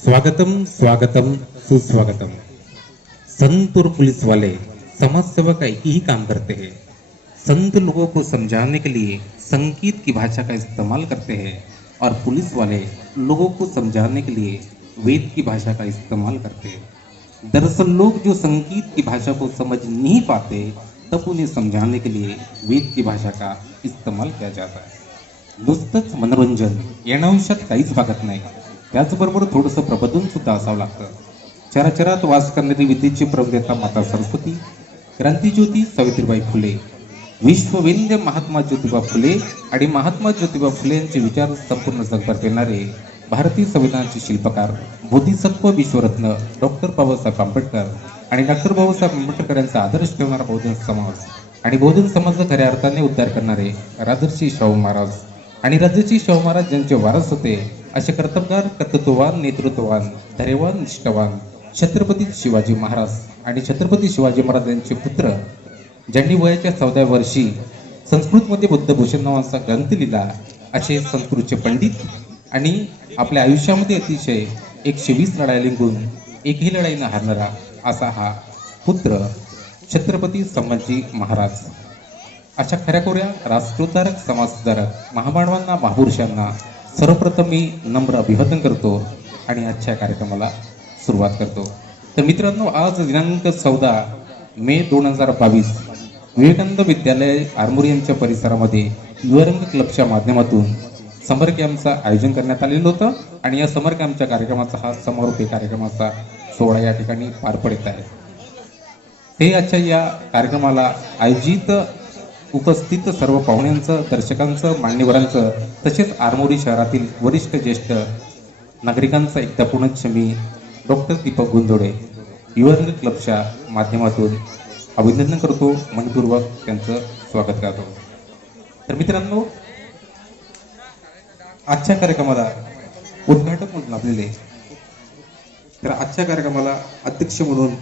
स्वागतम स्वागतम सुस्वागतम। संत और पुलिस वाले समाज सेवा का एक ही काम करते हैं। संत लोगों को समझाने के लिए संगीत की भाषा का इस्तेमाल करते हैं और पुलिस वाले लोगों को समझाने के लिए वेद की भाषा का इस्तेमाल करते हैं। दरअसल लोग जो संगीत की भाषा को समझ नहीं पाते, तब उन्हें समझाने के लिए वेद की भाषा का इस्तेमाल किया जाता है। नुसतंच मनोरंजन या आयुष्यात काहीच भागत नाही, त्याचबरोबर थोडंसं प्रबोधन सुद्धा असावं लागतं. चराचरात वास करणारी विद्येची प्रवृत्ता माता सरस्वती, क्रांतीज्योती सावित्रीबाई फुले, विश्ववेंद्य महात्मा ज्योतिबा फुले आणि महात्मा ज्योतिबा फुले यांचे विचार संपूर्ण जगभर पेरणारे भारतीय संविधानाचे शिल्पकार बोधिसत्व विश्वरत्न डॉक्टर बाबासाहेब आंबेडकर आणि डॉक्टर बाबासाहेब आंबेडकर यांचा आदर्श ठेवणारा बहुजन समाज आणि बहुजन समाजाचा खऱ्या अर्थाने उद्धार करणारे राजर्षी शाहू महाराज आणि राजर्षी शाहू महाराज ज्यांचे वारस होते असे कर्तबगार, कर्तृत्ववान, नेतृत्ववान, धैर्यवान, निष्ठावान छत्रपती शिवाजी महाराज आणि छत्रपती शिवाजी महाराज यांचे पुत्र ज्यांनी वयाच्या 14व्या वर्षी संस्कृतमध्ये बुद्धभूषण नावाचा ग्रंथ लिहिला असे संस्कृतचे पंडित आणि आपल्या आयुष्यामध्ये अतिशय 120 लढाई लिंकून एकही लढाई न हारणारा असा हा पुत्र छत्रपती संभाजी महाराज. अशा खऱ्याखोऱ्या राष्ट्रोद्धारक, समाजसुधारक, महामानवांना, महापुरुषांना सर्वप्रथम मी नम्र अभिवादन करतो आणि आजच्या कार्यक्रमाला सुरुवात करतो. तर मित्रांनो, आज दिनांक 14 मे 2022 विवेकानंद विद्यालय आरमोरी यांच्या परिसरामध्ये युवरंग क्लबच्या माध्यमातून समर कॅम्पचं आयोजन करण्यात आलेलं होतं आणि या समर कॅम्पच्या कार्यक्रमाचा हा समारोपी कार्यक्रमाचा सोहळा या ठिकाणी पार पडत आहे. ते आजच्या या कार्यक्रमाला आयोजित उपस्थित सर्व पाहुण्यांचं, दर्शकांचं, मान्यवरांचं तसेच आरमोरी शहरातील वरिष्ठ ज्येष्ठ नागरिकांचं एकदा पुनश्च मी डॉक्टर दीपक गुंजोडे युवरंग क्लबच्या माध्यमातून अभिनंदन करतो, मनपूर्वक त्यांचं स्वागत करतो. तर मित्रांनो, आजच्या कार्यक्रमाला उद्घाटक म्हणून लाभलेले, तर आजच्या कार्यक्रमाला अध्यक्ष म्हणून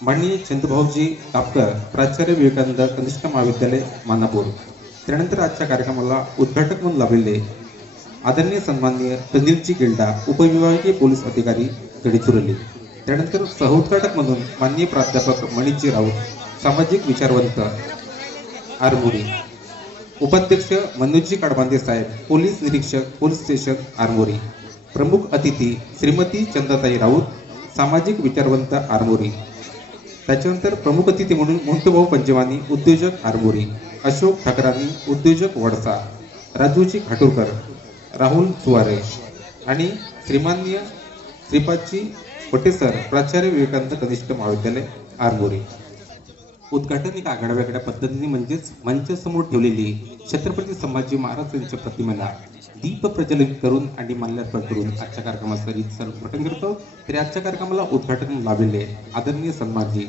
माननीय चंद्रभाऊजी तापकर, प्राचार्य विवेकानंद कनिष्ठ महाविद्यालय मानापूर. त्यानंतर आजच्या कार्यक्रमाला उद्घाटक म्हणून लाभलेले आदरणीय सन्माननीय प्रनिलजी गिल्डा, उपविभागीय पोलीस अधिकारी गडचिरोली. त्यानंतर सहउद्घाटक म्हणून माननीय प्राध्यापक मणिजी राऊत, सामाजिक विचारवंत आरमोरी. उपाध्यक्ष मनोजी काडबांदे साहेब, पोलीस निरीक्षक, पोलीस स्टेशन आरमोरी. प्रमुख अतिथी श्रीमती चंदाताई राऊत, सामाजिक विचारवंत आरमोरी. त्याच्यानंतर प्रमुख अतिथी म्हणून मोहंतभाऊ पंजवानी, उद्योजक आरमोरी. अशोक ठाकरानी, उद्योजक वडसा. राजूजी खाटूरकर, राहुल सुवारे आणि श्रीमान्य श्रीपादजी पटेसर, प्राचार्य विवेकानंद कनिष्ठ महाविद्यालय आरमोरी. उद्घाटन एका आगळ्यावेगळ्या पद्धतीने म्हणजेच मंचासमोर ठेवलेली छत्रपती संभाजी महाराज यांच्या प्रतिमेला दीप प्रज्वलित करून आणि माल्यार्पण करून आजच्या कार्यक्रमाचं रीतसर उद्घाटन करतो. तर आजच्या कार्यक्रमाला उद्घाटन लाभलेले आदरणीय सन्मानजी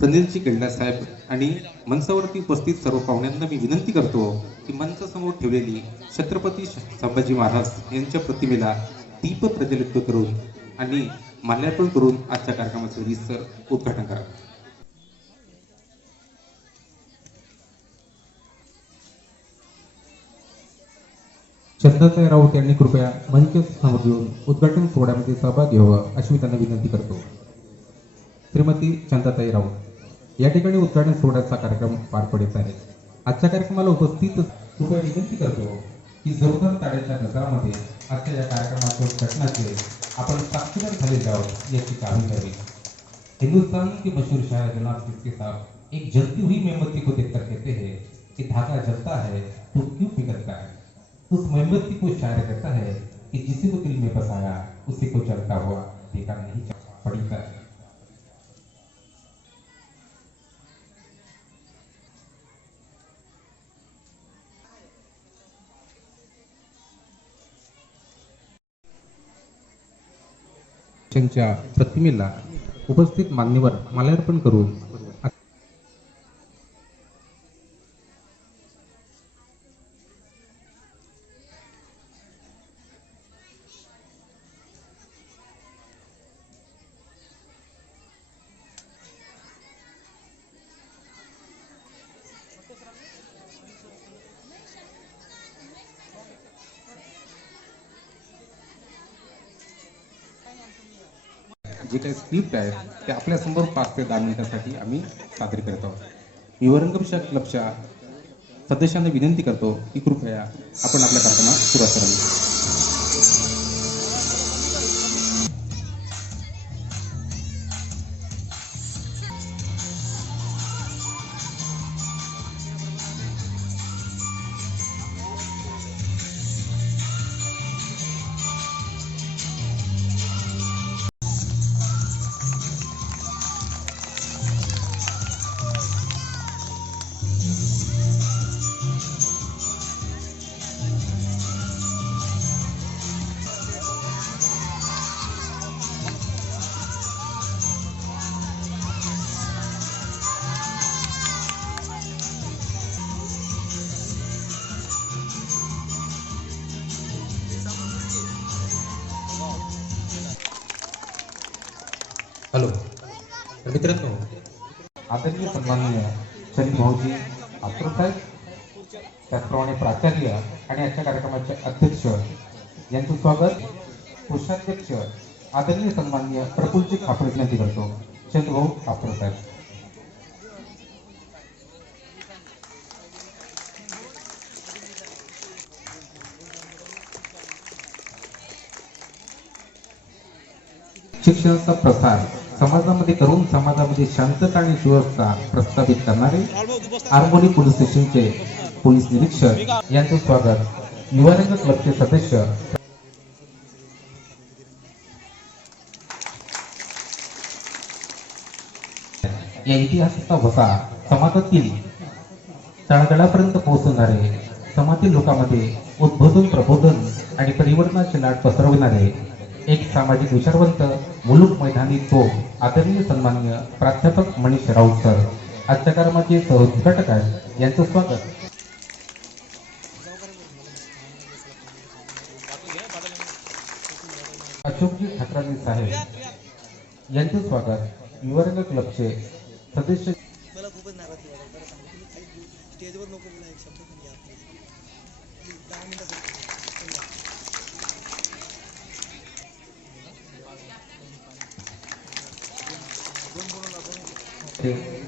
प्रनिलजी गिल्डा साहेब आणि मंचावरती उपस्थित सर्व पाहुण्यांना मी विनंती करतो की मंचासमोर ठेवलेली छत्रपती संभाजी महाराज यांच्या प्रतिमेला दीप प्रज्वलित करून आणि माल्यार्पण करून आजच्या कार्यक्रमाचं रीतसर उद्घाटन करा. चंदाताई राऊत यांनी कृपया मंच समोर येऊन उद्घाटन सोहळ्यामध्ये सहभाग घ्यावं अशी मी त्यांना विनंती करतो. श्रीमती चंदाताई राऊत या ठिकाणी उद्घाटन सोहळ्याचा कार्यक्रम पार पडत आहे. आजच्या कार्यक्रमाला उपस्थित कृपया विनंती करतो की जोरदार ताळ्याच्या गजरामध्ये आजच्या या कार्यक्रमाच्या उद्घाटनाचे आपण साक्षीदार झालेले आहोत याची काळजी घ्यावी. हिंदुस्तान के मशहूर शायर जनाब जिसके साथ एक जलती हुई मोमबत्ती को देखकर कहते हैं कि धागा जलता है तो क्यों पिघलता है. उस मोमबत्ती को शायर कहता है कि जिसे को दिल में बसाया उसी को जलता हुआ देखा नहीं पड़ता है. त्यांच्या प्रतिमेला उपस्थित मान्यवर माल्यार्पण करून जे काही स्क्रिप्ट आहे ते आपल्यासमोर 5 ते 10 मिनिटासाठी आम्ही सादर करत आहोत. युवा क्लबच्या सदस्यांना विनंती करतो की कृपया आपण आपल्या कार्यक्रमास सुरुवात करावी. हॅलो, तर मित्रांनो, आदरणीय सन्माननीय शनी भाऊजी साहेब, त्याचप्रमाणे प्राचार्य आणि आजच्या कार्यक्रमाचे अध्यक्ष यांचं स्वागत. कोषाध्यक्ष आदरणीय सन्माननीय प्रफुल्लजी खापरे विनंती करतो. शनी भाऊ खापरे साहेब. शिक्षणाचा प्रसार समाजामध्ये करून समाजामध्ये शांतता आणि सुव्यवस्था प्रस्थापित करणारे आरमोरी पोलीस स्टेशनचे पोलीस निरीक्षक यांचं स्वागत. युवारंग क्लबचे सदस्य या इतिहासाचा वसा समाजातील तळागाळापर्यंत पोहोचवणारे, समाजातील लोकांमध्ये उद्बोधन, प्रबोधन आणि परिवर्तनाचे लाट पसरविणारे एक सामाजिक विचारवंत, मुलुक मैदानी तो आदरणीय सन्माननीय प्राध्यापक मनीष राऊत सर आजच्या कार्यक्रमाचे सहउद्घाटक आहेत. यांचं स्वागत. अशोकजी ठाकरांनी साहेब यांचं स्वागत. युवारंग क्लबचे सदस्य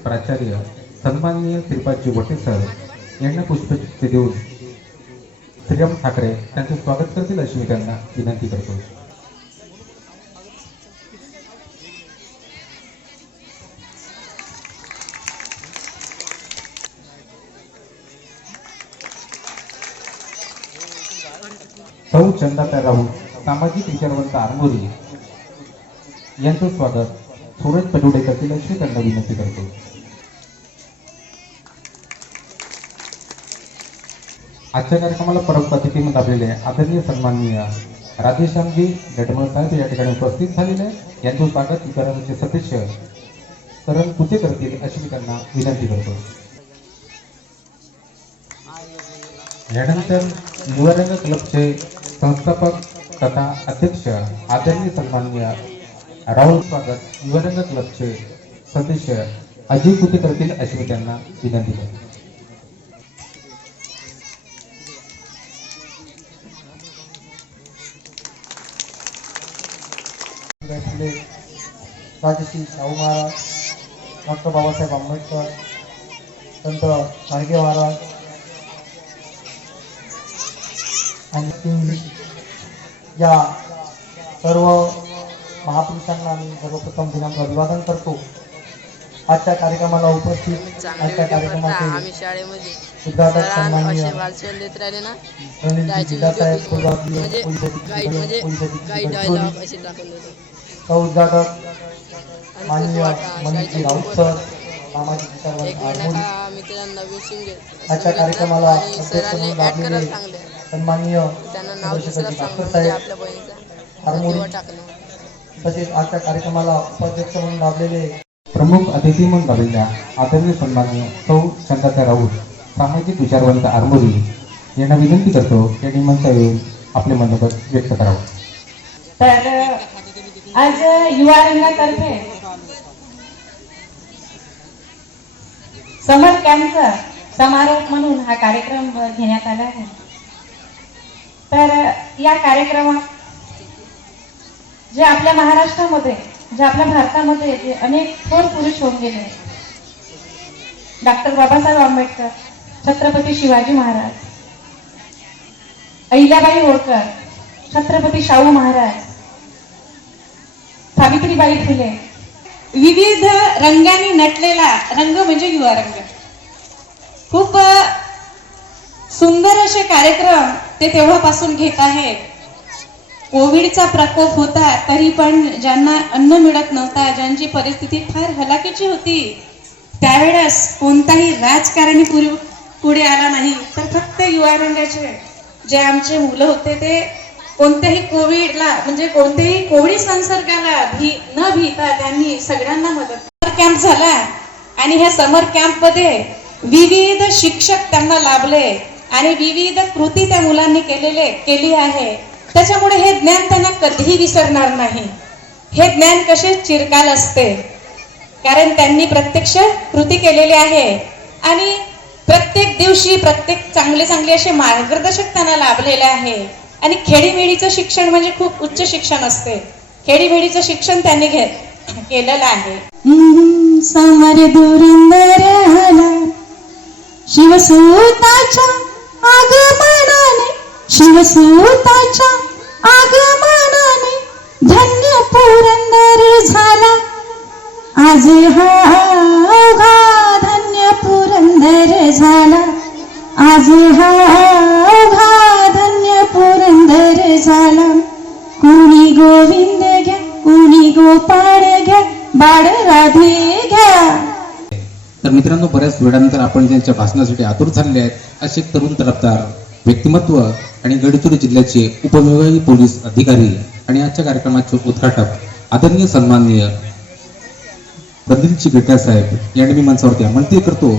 प्राचार्य सन्माननीय श्रीपादजी वटे सर यांना पुष्पचक्र देऊन श्रीराम ठाकरे त्यांचे स्वागत करतील अशी मी त्यांना विनंती करतो. सौ चंदाताई राऊत सामाजिक विचारवंत आरमोरी यांचं स्वागत सूरज पटोडे करतील अशी त्यांना विनंती करतो. आजच्या कार्यक्रमाला परम अतिथीमध्ये आपलेले आदरणीय सन्माननीय राधेश्यामजी गडमळ साहेब या ठिकाणी उपस्थित झालेले यांचं स्वागत विचारांचे सदस्य करण कुठे करतील अशी मी त्यांना विनंती करतो. यानंतर युवारंग क्लबचे संस्थापक तथा अध्यक्ष आदरणीय सन्माननीय राहुल स्वागत युवारंग क्लबचे सदस्य अजय कुते करतील अशी मी त्यांना विनंती करतो. राजश्री शाहू महाराज, डॉक्टर बाबासाहेब आंबेडकर, संत गाडगे महाराज आणि या सर्व महापुरुषांना मी सर्वप्रथम दिनांक अभिवादन करतो. आजच्या कार्यक्रमाला उपस्थित आजच्या कार्यक्रमाचे उद्घाटक सन्माननीय जिल्हासाहेब उद्घाटक माननीय मनीष राऊत सर सामाजिक विचारवंत आजच्या कार्यक्रमाला अध्यक्ष म्हणून लाभलेले सन्माननीय डॉक्टर साहेब आरमोरी तसेच आजच्या कार्यक्रमाला उपाध्यक्ष म्हणून लाभलेले प्रमुख अतिथी म्हणून लाभलेल्या आदरणीय सन्माननीय सौ चंदाताई राऊत सामाजिक विचारवंत आरमोरी यांना विनंती करतो यांनी मंचावर आपले मनोगत व्यक्त करावं. तर आज युवा रंगातर्फे समर कॅम्पचा समारोप म्हणून हा कार्यक्रम घेण्यात आला आहे. तर या कार्यक्रमात जे आपल्या महाराष्ट्रामध्ये जे आपल्या भारतामध्ये जे अनेक थोर पुरुष होऊन गेले, डॉक्टर बाबासाहेब आंबेडकर, छत्रपती शिवाजी महाराज, अहिल्याबाई होळकर, छत्रपती शाहू महाराज, सावित्रीबाई फुले, विविध रंगांनी नटलेला रंग म्हणजे युवा रंग. खूप सुंदर असे कार्यक्रम ते तेव्हापासून घेत आहेत. कोविडचा प्रकोप होता तरी पण ज्यांना अन्न मिळत नव्हता, ज्यांची परिस्थिती फार हलाखीची होती, त्यावेळेस कोणताही राजकारणी पुढे आला नाही, तर फक्त युवा रंगाचे जे आमचे मुलं होते ते कोणत्याही कोविडला म्हणजे कोणत्याही कोविड संसर्गाला न भीता त्यांनी सगळ्यांना मदत. समर कॅम्प झाला आणि ह्या समर कॅम्प मध्ये विविध शिक्षक त्यांना लाभले आणि विविध कृती त्या मुलांनी केली आहे. त्याच्यामुळे हे ज्ञान त्यांना कधीही विसरणार नाही. हे ज्ञान कसे चिरकाल असते, कारण त्यांनी प्रत्यक्ष कृती केलेली आहे आणि प्रत्येक दिवशी प्रत्येक चांगले असे मार्गदर्शक त्यांना लाभलेले आहे. आणि खेडीमेडीचं शिक्षण म्हणजे खूप उच्च शिक्षण असते. खेडीमेडीचं शिक्षण त्यांनी केलेलं आहे. समर धुरंदर आला शिवसूताच्या आगमनाने, शिवसूताच्या आगमनाने धन्य पुरंदर झाला आज हा अवघा, धन्य पुरंदर झाला आज हा अवघा, धन्य पुरंदर झाला. कुणी गोविंद घ्या, कुणी गोपाळ घ्या, बाळ राधे घ्या. तर मित्रांनो, बऱ्याच वेळानंतर आपण त्यांच्या भाषणासाठी आतुर झालेले आहेत असे तरुण तडफदार व्यक्तिमत्व आणि गडचिरोली जिल्ह्याचे उपविभागीय पोलीस अधिकारी आणि आजच्या कार्यक्रमाचे उद्घाटक आदरणीय सन्माननीय प्रदीपजी गिरकर साहेब यांनी मी मंचावरती आमंत्रित करतो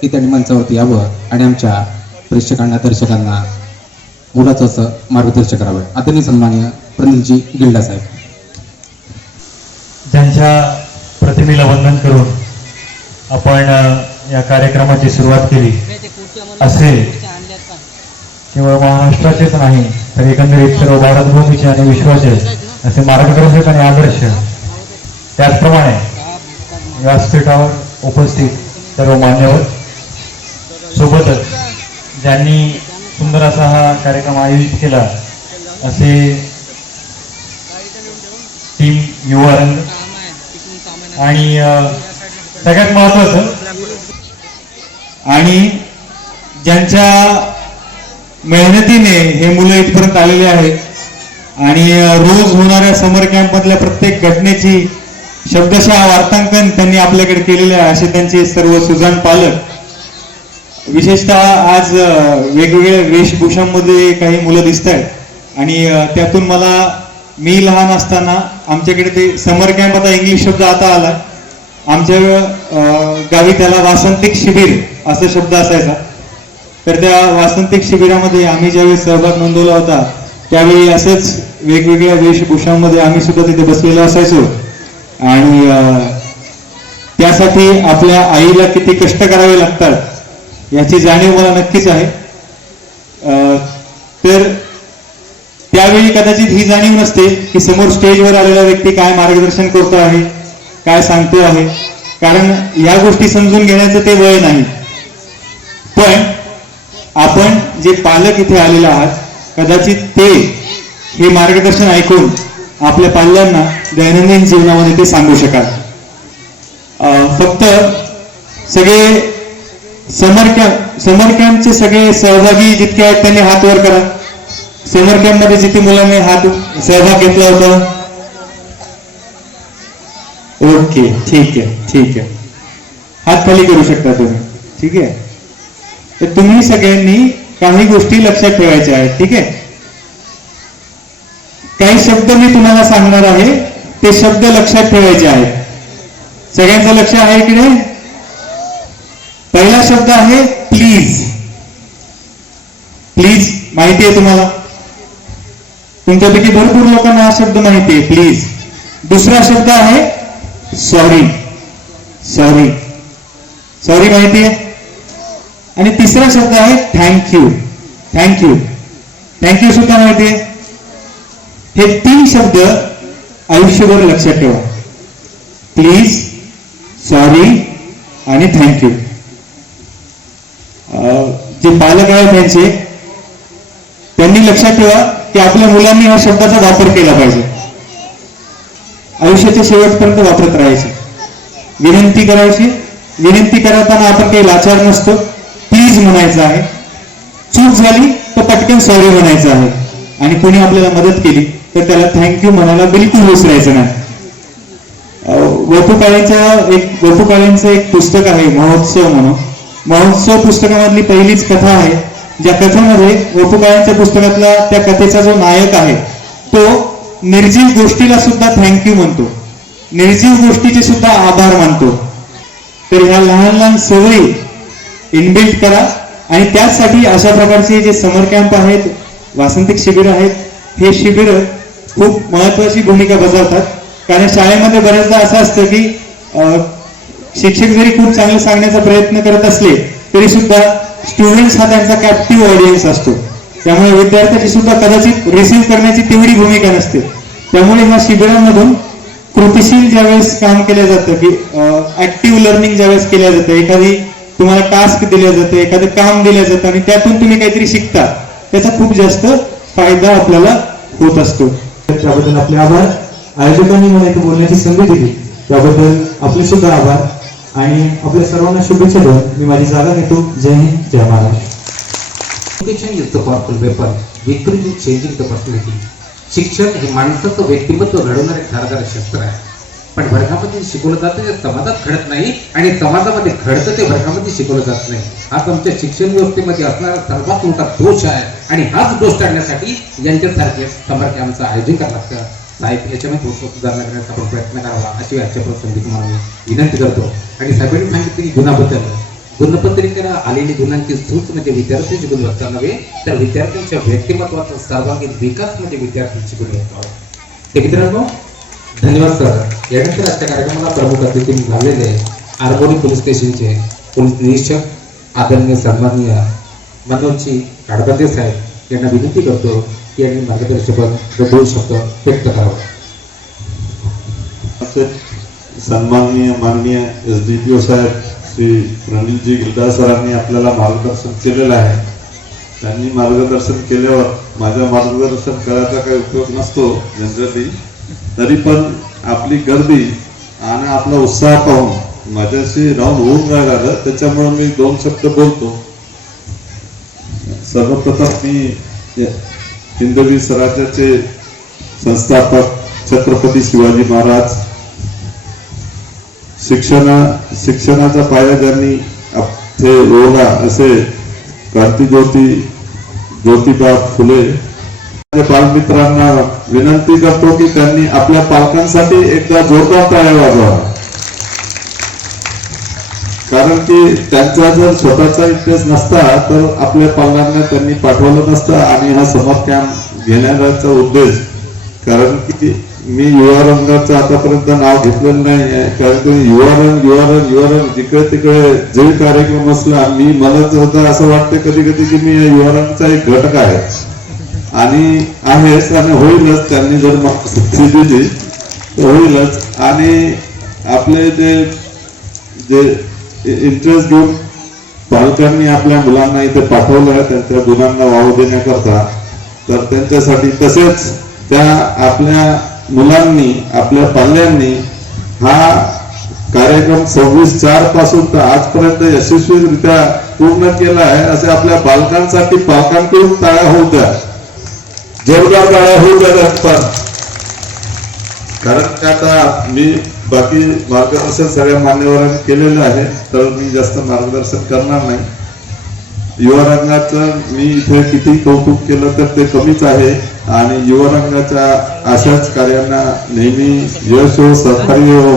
की त्यांनी मंचावरती यावं आणि आमच्या प्रेक्षकांना दर्शकांना मुलाचं असं मार्गदर्शन करावं. आदरणीय सन्माननीय प्रदीपजी गिल्डा साहेब. ज्यांच्या प्रतिमेला वंदन करून आपण या कार्यक्रमाची सुरुवात केली असे केवळ महाराष्ट्राचेच नाही तर एकंदरीत सर्व भारतभूमीचे आणि विश्वाचे असे मार्गदर्शक आणि आदर्श. त्याचप्रमाणे व्यासपीठावर उपस्थित सर्व मान्यवर, सोबतच ज्यांनी सुंदर असा हा कार्यक्रम आयोजित केला असे टीम युवा रंग आणि सगळ्यात महत्वाचं आणि ज्यांच्या मेहनतीने हे मुलं इथपर्यंत आलेले आहेत आणि रोज होणाऱ्या समर कॅम्प मधल्या प्रत्येक घटनेची शब्दशः वार्तांकन त्यांनी आपल्याकडे केलेले आहे असे त्यांचे सर्व सुजाण पालक. विशेषतः आज वेगवेगळ्या वेशभूषांमध्ये काही मुलं दिसत आहेत आणि त्यातून मी लहान असताना आमच्याकडे ते समर कॅम्प, आता इंग्लिश शब्द आता आला, आमच्या गावी त्याला वासंतिक शिबिर असा शब्द असायचा. तर त्या वासंतिक शिबिरामध्ये आम्ही ज्यावेळी सहभाग नोंदवला होता त्यावेळी असंच वेगवेगळ्या वेशभूषांमध्ये आम्ही सुद्धा तिथे बसलेलो असायचो आणि त्यासाठी आपल्या आईला किती कष्ट करावे लागतात याची जाणीव मला नक्कीच आहे. तर त्यावेळी कदाचित ही जाणीव नसते की समोर स्टेजवर आलेला व्यक्ती काय मार्गदर्शन करतो आहे, काय सांगतो आहे, कारण या गोष्टी समजून घेण्याचं ते वय नाही. पण आपण जे पालक इथे आलेले आहात कदाचित ते हे मार्गदर्शन ऐकून आपल्या पाल्यांना दैनंदिन जीवनामध्ये ते सांगू शकाल. फक्त सगळे समर कॅम्पचे सगळे सहभागी जितके आहेत त्यांनी हात वर करा. समर कॅम्प मध्ये जिथे मुलांनी सहभाग घेतला होता. ओके, ठीक आहे. हात खाली करू शकता तुम्ही, ठीक आहे. तर तुम्ही सगळ्यांनी काही गोष्टी लक्षात ठेवायच्या आहेत, ठीक आहे. काही शब्द मी तुम्हाला सांगणार आहे, ते शब्द लक्षात ठेवायचे आहेत. सगळ्यांचं लक्ष आहे की नाही? पहिला शब्द आहे प्लीज. प्लीज माहिती आहे तुम्हाला? तुमच्यापैकी भरपूर लोकांना हा शब्द माहिती आहे, प्लीज. दुसरा शब्द आहे सॉरी. सॉरी माहिती आहे. आणि तिसरा शब्द आहे थँक्यू सुद्धा माहिती आहे. हे 3 शब्द आयुष्यभर लक्षात ठेवा. प्लीज, सॉरी आणि थँक्यू. जे पालक आहेत त्यांनी लक्षात ठेवा की आपल्या मुलांनी ह्या शब्दाचा वापर केला पाहिजे. आयुष्याच्या शेवटपर्यंत वापरत राहायचे. विनंती करायची. विनंती करताना आपण काही लाचार नसतो. प्लीज म्हणायचं आहे. चूक झाली तर पटकन सॉरी म्हणायचं आहे. आणि कोणी आपल्याला मदत केली तर त्याला थँक्यू म्हणायला बिलकुल विसरायचं नाही. वपू काळेंचं एक पुस्तक आहे महोत्सव म्हणून. महोत्सव पुस्तकामधली पहिलीच कथा आहे. ज्या कथेमध्ये वपू काळेंच्या पुस्तकातला त्या कथेचा जो नायक आहे तो निर्जीव गोष्टीला सुद्धा थँक्यू म्हणतो. निर्जीव गोष्टीचे सुद्धा आभार मानतो. तर ह्या लहान लहान सवयी इनबिल्ट करा. आणि त्याचसाठी अशा प्रकारचे जे समर कॅम्प आहेत, वासंतिक शिबिर आहेत, हे शिबिर खूप महत्वाची भूमिका बजावतात. कारण शाळेमध्ये बऱ्याचदा असं असतं की शिक्षक जरी खूप चांगलं सांगण्याचा प्रयत्न करत असले तरी सुद्धा स्टुडंट्स हा त्यांचा कॅप्टिव्ह ऑडियन्स असतो. त्यामुळे विद्यार्थ्याची सुद्धा कदाचित रिसीव्ह करण्याची तेवढी भूमिका नसते. त्यामुळे ह्या शिबिरांमधून कृतीशील ज्यावेळेस काम केलं जातं की ऍक्टिव्ह लर्निंग ज्यावेळेस केलं जातं, एखादी तुम्हाला टास्क दिलं जातं, एखादं काम दिलं जातं आणि त्यातून तुम्ही काहीतरी शिकता, त्याचा खूप जास्त फायदा आपल्याला होत असतो. त्याबद्दल आपले आभार. आयोजकांनी मला इथे बोलण्याची संधी दिली त्याबद्दल आपले सुद्धा आभार आणि आपल्या सर्वांना शुभेच्छा देऊन मी माझी जागा घेतो. जय हिंद, जय Maharashtra. Education is the powerful weapon victory in changing the personality. शिक्षण हे माणसाचं व्यक्तिमत्व घडवणारे धारदार शस्त्र आहे. पण वर्गामध्ये शिकवलं जातं ते समाजात घडत नाही आणि समाजामध्ये घडतं ते वर्गामध्ये शिकवलं जात नाही. हाच आमच्या शिक्षण व्यवस्थेमध्ये असणारा सर्वात मोठा दोष आहे आणि हाच दोष टाळण्यासाठी यांच्यासारखे समर कॅम्पचं आयोजन करावं लागतं. साहेब याच्यामध्ये थोडं सुधारणा करण्याचा आपण प्रयत्न करावा अशी आजच्या प्रसंगी तुम्हाला मी विनंती करतो. आणि साहेबांनी सांगितलं की गुणाबद्दल गुणपत्रिकेला आलेली गुणांची सूच म्हणजे विद्यार्थ्यांची गुणवत्ता नव्हे तर विद्यार्थ्यांच्या व्यक्तिमत्वाचा सर्वांगीण विकास म्हणजे विद्यार्थ्यांची गुणवत्ता. ते मित्रांनो धन्यवाद सर. यानंतर आजच्या कार्यक्रमाला प्रमुख अतिथी झालेले आरमोरी पोलीस स्टेशनचे पोलीस निरीक्षक आदरणीय सन्माननीय मनोजजी काडबंदे साहेब यांना विनंती करतो की यांनी मार्गदर्शक 2 शब्द व्यक्त करावा. सन्माननीय माननीय SDPO साहेब श्री रणजितजी गिल्डा सरांनी आपल्याला मार्गदर्शन केलेलं आहे. त्यांनी मार्गदर्शन केल्यावर माझ्या मार्गदर्शन करायचा काही उपयोग नसतो जनरली, तरी पण आपली गर्दी आणि आपला उत्साह पाहून माझ्याशी राहून होऊन राहिलं त्याच्यामुळे मी 2 शब्द बोलतो. सर्वप्रथम मी हिंदवी स्वराज्याचे संस्थापक छत्रपती शिवाजी महाराज, शिक्षणाचा पाया ज्यांनी ते रोवला असे क्रांतिज्योती ज्योतिबा फुले बालमित्रांना विनंती करतो की त्यांनी आपल्या पालकांसाठी एकदा जोरदार टाळ्या वाजवा. कारण की त्यांचा जर स्वतःचा इंटरेस्ट नसता तर आपल्या पालकांना त्यांनी पाठवलं नसतं. आणि हा समर कॅम्प घेण्याचा उद्देश, कारण की मी युवा रंगाचं आतापर्यंत नाव घेतलेलं नाही आहे, कारण की युवा रंग जिकडे तिकडे जे कार्यक्रम असला मला सुद्धा असं वाटतं कधी कधी की मी युवा रंगचा एक घटक आहे आणि आहेच आणि होईलच. त्यांनी जर संधी दिली तर होईलच. आणि आपले जे इंटरेस्ट घेऊन पालकांनी आपल्या मुलांना इथे पाठवलं आहे त्यांच्या गुणांना वाव देण्याकरता, तर त्यांच्यासाठी तसेच त्या आपल्या मुलांनी आपल्या पाल्यांनी हा कार्यक्रम 26/4 पासून तर आजपर्यंत यशस्वीरित्या पूर्ण केला आहे. असे आपल्या पालकांसाठी पालकांकडून टाळ्या होऊ द्या, जोरदार टाळ्या होऊ द्या. पण कारण की आता मी बाकी मार्गदर्शन सगळ्या मान्यवरांनी केलेलं आहे तर मी जास्त मार्गदर्शन करणार नाही. युवा रंगाचं मी इथे किती कौतुक केलं तर ते कमीच आहे. आणि युवा रंगाच्या अशाच कार्यांना नेहमी यश हो, सहकार्य हो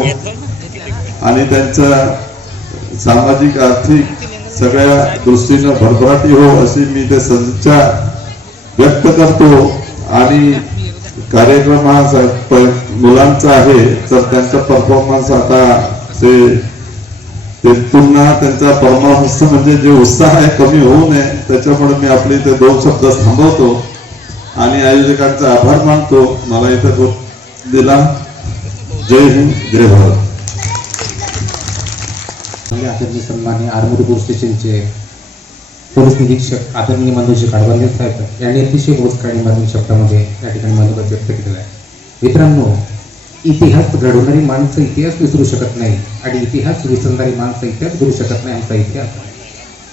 आणि त्यांचा सामाजिक आर्थिक सगळ्या दृष्टीनं भरभराटी हो अशी मी ते सदिच्छा व्यक्त करतो. आणि कार्यक्रम हा मुलांचा आहे तर त्यांचा परफॉर्मन्स आता ते पुन्हा त्यांचा परफॉर्मन्स म्हणजे जे उत्साह आहे कमी होऊ नये त्याच्यामुळे मी आपले ते 2 शब्द थांबवतो आणि आयोजकांचा आभार मानतो मला इथं दिला. जय हिंद, जय भारत. आपले आदरणीय सन्माननीय आरमोरी पोलीस स्टेशनचे पोलीस निरीक्षक आदरणीय मनोज काडवाले साहेब यांनी अतिशय मोजक्या आणि मार्मिक शब्दामध्ये या ठिकाणी मनोगत व्यक्त केलेलं आहे. मित्रांनो, इतिहास घडवणारी माणसं इतिहास विसरू शकत नाही आणि इतिहास विसरणारी माणसं इतिहास करू शकत नाही. आमचा इतिहास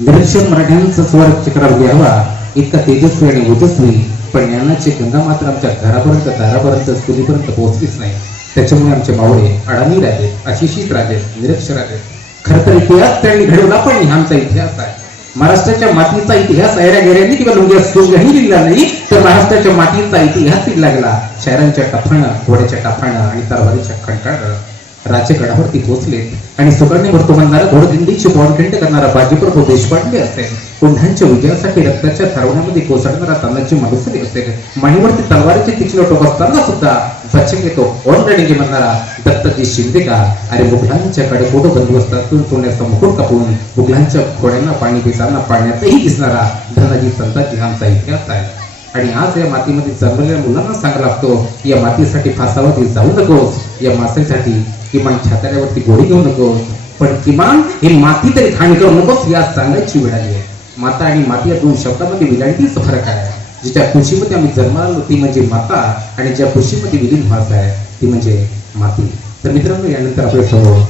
निरक्षर मराठ्यांचा स्वर चक्रावधी हवा इतका तेजस्वी आणि ओजस्वी, पण ज्ञानाची गंगा मात्र आमच्या घरापर्यंत दारापर्यंत स्कुलीपर्यंत पोहोचलीच नाही. त्याच्यामुळे आमचे मावळे अडाणी राहिले, अशिक्षित राहिले, निरक्षर राहिले. खरं तर इतिहास त्यांनी घडवला, पण हा आमचा इतिहास आहे. महाराष्ट्राच्या मातीचा इतिहास ऐऱ्या गेऱ्यांनी किंवा लुंग्याही लिहिला नाही, तर महाराष्ट्राच्या मातीचा इतिहास लिहिला गेला. शायरांच्या टफानं, घोड्याच्या टाफानं आणि तरवारीच्या खणकानं राजगडावरती पोहोचले आणि सुकर्णीवर तो म्हणणारा घोडदिंडीची पॉइंट करणारा बाजीप्रभू देशपांडे असेल, कोंढांच्या विजयासाठी रक्ताच्या थारवण्यामध्ये कोसळणारा तानाजी मालुसरे असेल, माहीवरती तलवारीचे तीक्ष्ण टोक असताना सुद्धा बचक येतो ऑलरेडी म्हणणारा दत्तजी शिंदेकार. अरे मुघलांच्याकडे कोट बंदोबस्तातून सोन्याचा मुकुट कापून मुघलांच्या घोड्यांना पाणी पिताना पाण्यातही दिसणारा धनाजी संताजी आमचा इतिहास आहे. आणि आज या मातीमध्ये जन्मलेल्या मुलांना सांगायला लागतो, या मातीसाठी फासावरती जाऊ नकोस, या मातीसाठी किमान छाताड्यावरती गोळी घेऊ नकोस, पण किमान ही माती तरी खाणी करू नकोस, या सांगायची वेळ आली आहे. माता आणि माती या दोन शब्दामध्ये विलांटीच फरक आहे. जिच्या खुशीमध्ये आम्ही जन्माला आलो ती म्हणजे माता, आणि ज्या खुशीमध्ये विलीन व्हायचं आहे ती म्हणजे माती. तर मित्रांनो, यानंतर आपल्या समोर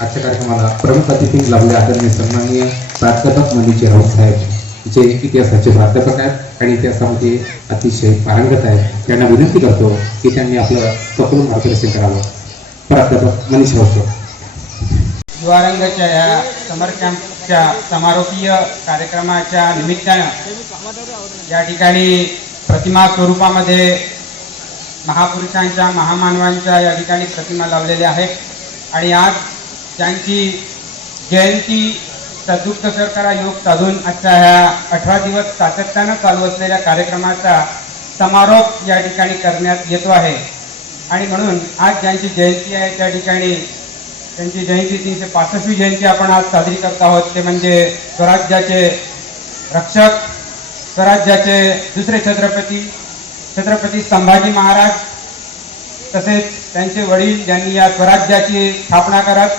आजच्या कार्यक्रमाला प्रमुख अतिथी लाभले आदरणीय सन्माननीय प्राध्यापक मनीचे राऊत साहेब, जे इतिहासाचे प्राध्यापक आहेत आणि इतिहासामध्ये अतिशय पारंगत आहेत. त्यांना विनंती करतो की त्यांनी आपलं सखोल मार्गदर्शन करावं. प्राध्यापक मनीष राऊत. युवा रंगाच्या या समर कॅम्पच्या समारोपीय कार्यक्रमाच्या निमित्तानं या ठिकाणी प्रतिमा स्वरूपामध्ये महापुरुषांच्या, महामानवांच्या या ठिकाणी प्रतिमा लावलेल्या आहेत आणि आज त्यांची जयंतीचा दुःख सर करा योग साधून आजच्या ह्या 18 दिवस सातत्यानं चालू असलेल्या कार्यक्रमाचा समारोप या ठिकाणी करण्यात येतो आहे. आणि म्हणून आज ज्यांची जयंती आहे त्या ठिकाणी त्यांची जयंती 365वी जयंती आपण आज साजरी करत आहोत. ते म्हणजे स्वराज्याचे रक्षक, स्वराज्याचे दुसरे छत्रपती संभाजी महाराज, तसेच त्यांचे वडील ज्यांनी या स्वराज्याची स्थापना करत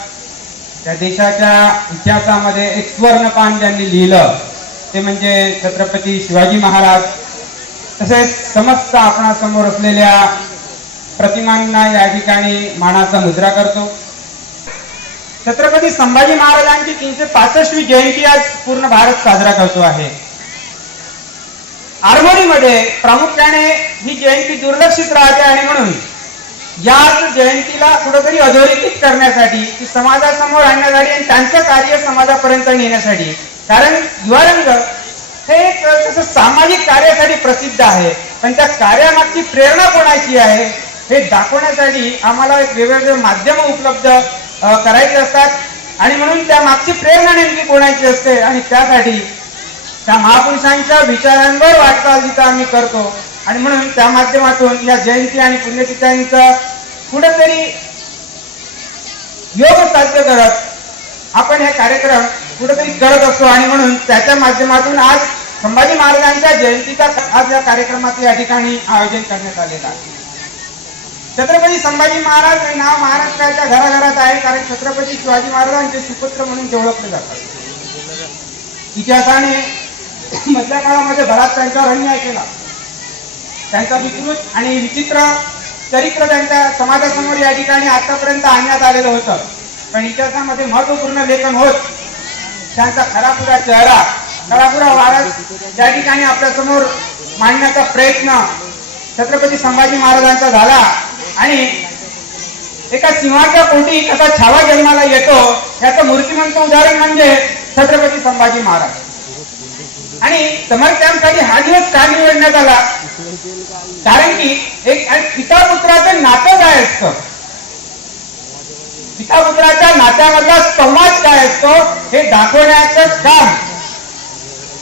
त्या देशाच्या इतिहासामध्ये एक सुवर्णपान ज्यांनी लिहिलं ते म्हणजे छत्रपती शिवाजी महाराज. तसेच समस्त आपणासमोर असलेल्या प्रतिमांना या ठिकाणी मानाचा मुद्रा करतो. छत्रपती संभाजी महाराजांची 365वी जयंती आज पूर्ण भारत साजरा करतो आहे. आरमोरीमध्ये प्रामुख्याने ही जयंती दुर्लक्षित राहते आणि म्हणून याच जयंतीला कुठेतरी अधोरेखित करण्यासाठी, ती समाजासमोर आणण्यासाठी आणि त्यांचं कार्य समाजापर्यंत नेण्यासाठी, कारण युवा रंग हे एक तसं सामाजिक कार्यासाठी प्रसिद्ध आहे, पण त्या कार्यामागची प्रेरणा कोणाची आहे हे दाखवण्यासाठी आम्हाला एक वेगवेगळे माध्यम उपलब्ध करायचे असतात आणि म्हणून त्या मागची प्रेरणा नेमकी कोणाची असते आणि त्यासाठी त्या महापुरुषांच्या विचारांवर वाटचाल जिथं आम्ही करतो आणि म्हणून त्या माध्यमातून या जयंती आणि पुण्यतिथ्यांचा कुठेतरी योग साध्य करत आपण हे कार्यक्रम कुठेतरी करत असतो आणि म्हणून त्याच्या माध्यमातून आज संभाजी महाराजांच्या जयंतीचा आज या कार्यक्रमाचं या ठिकाणी आयोजन करण्यात आलेलं आहे. छत्रपती संभाजी महाराज हे नाव महाराष्ट्राच्या घराघरात आहे, कारण छत्रपती शिवाजी महाराजांचे सुपुत्र म्हणून ते ओळखले जातात. इतिहासाने मधल्या काळामध्ये बराच त्यांच्यावर अन्याय केला, त्यांचा विकृत आणि विचित्र चरित्र त्यांच्या समाजासमोर या ठिकाणी आतापर्यंत आणण्यात आलेलं होतं. पण इतिहासामध्ये महत्वपूर्ण लेखन होत त्यांचा खरापुरा चेहरा, खरापुरा वारस त्या ठिकाणी आपल्या समोर मांडण्याचा प्रयत्न छत्रपती संभाजी महाराजांचा झाला आणि एका सिंहाच्या पोटी कसा छावा जन्माला येतो याचं मूर्तिमंत उदाहरण म्हणजे छत्रपती संभाजी महाराज. आणि समर कॅम्पसाठी हा दिवस का निवडण्यात आला, कारण की एक पिता पुत्राचं नातं काय असतं, पिता पुत्राच्या नात्यामधला संवाद काय असतो हे दाखवण्याचं काम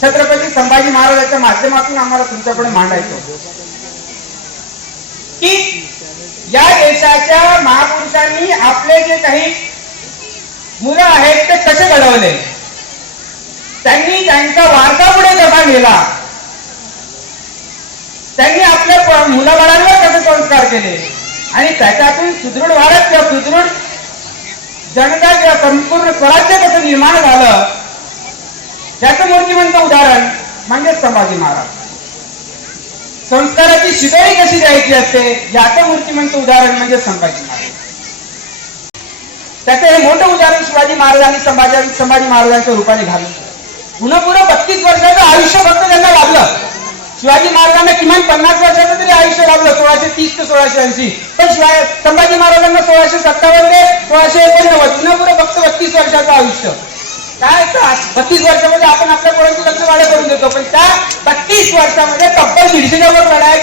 छत्रपती संभाजी महाराजांच्या माध्यमातून आम्हाला तुमच्यापुढे मांडायचं की या देशाच्या महापुरुषांनी आपले जे काही मुलं आहेत ते कसे घडवले, त्यांनी त्यांचा वारसा पुढे कसा नेला, त्यांनी आपल्या मुलाबाळांवर कसे संस्कार केले आणि त्याच्यातून सुदृढ भारत किंवा सुदृढ जनता संपूर्ण स्वराज्य कसं निर्माण झालं त्याचं मूर्तिमंत उदाहरण म्हणजे संभाजी महाराज. संस्काराची शिदोरी कशी द्यायची असते याचं मूर्तिमंत उदाहरण म्हणजे संभाजी महाराज. त्याचं हे मोठं उदाहरण शिवाजी महाराजांनी संभाजी महाराजांच्या रूपाने घालून पुन्हा 32 वर्षाचं आयुष्य फक्त त्यांना लाभलं. शिवाजी महाराजांना किमान 50 वर्षाचं तरी आयुष्य लाभलं 1630 ते 1680. पण संभाजी महाराजांना 1657 ते 1689 पुन्हा फक्त 32 वर्षाचं आयुष्य. काय 32 वर्षामध्ये आपण आपल्या पोरांची लग्न वाढ करून देतो, पण त्या 32 वर्षामध्ये तब्बल 150च्या वर लढाया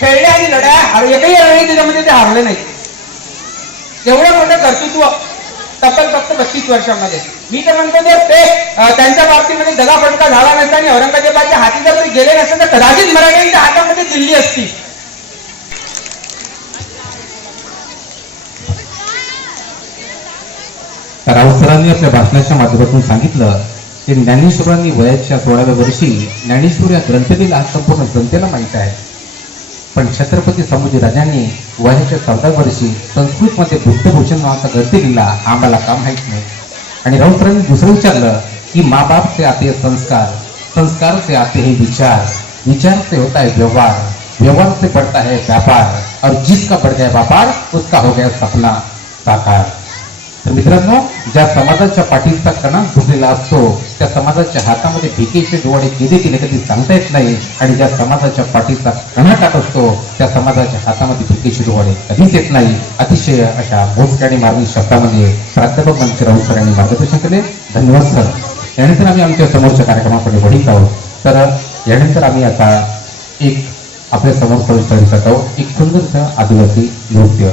खेळल्या आणि लढाया एकही लढाई त्याच्यामध्ये ते हारले नाही. एवढं मोठं कर्तृत्व तब्बल फक्त 32 वर्षामध्ये. मी तर म्हणतो ते त्यांच्या बाबतीमध्ये दगाफटका झाला नसता आणि औरंगजेबाच्या हाती जर गेले नसते तर कदाचित मराठ्यांच्या हातामध्ये दिल्ली असती. राऊतरांनी आपल्या भाषणाच्या माध्यमातून सांगितलं की ज्ञानेश्वरांनी वयाच्या 16व्या वर्षी ज्ञानेश्वर या ग्रंथ लिहिला हा संपूर्ण जनतेला माहीत आहे. पण छत्रपती संभाजीराजांनी वयाच्या 14व्या वर्षी संस्कृतमध्ये बुद्धभूषण नावाचा ग्रंथ लिहिला आम्हाला का माहीत नाही. आणि राऊतरांनी दुसरं विचारलं की माँ बाप से आते संस्कार, संस्कार से आते हैं विचार, विचार से होता है व्यवहार, व्यवहार से बढ़ता है व्यापार और जिसका बढ़ गया व्यापार उसका हो गया सपना साकार. तर मित्रांनो, ज्या समाजाच्या पाठीचा कणा झुकलेला असतो त्या समाजाच्या हातामध्ये भिकेचे डोळे कधी केले कधी सांगता येत नाही. आणि ज्या समाजाच्या पाठीचा कणा टाक असतो त्या समाजाच्या हातामध्ये भिकेचे डोळे कधीच येत नाही. अतिशय अशा मोजक्या आणि मार्मिक शब्दामध्ये प्राध्यापक मंच राऊत सर यांनी मार्गदर्शन केले. धन्यवाद सर. यानंतर आम्ही आमच्या समोरच्या कार्यक्रमाकडे वळीत आहोत. तर यानंतर आम्ही आता एक आपल्या समोर प्रदर्शन करत आहोत एक सुंदरसं आदिवासी नृत्य.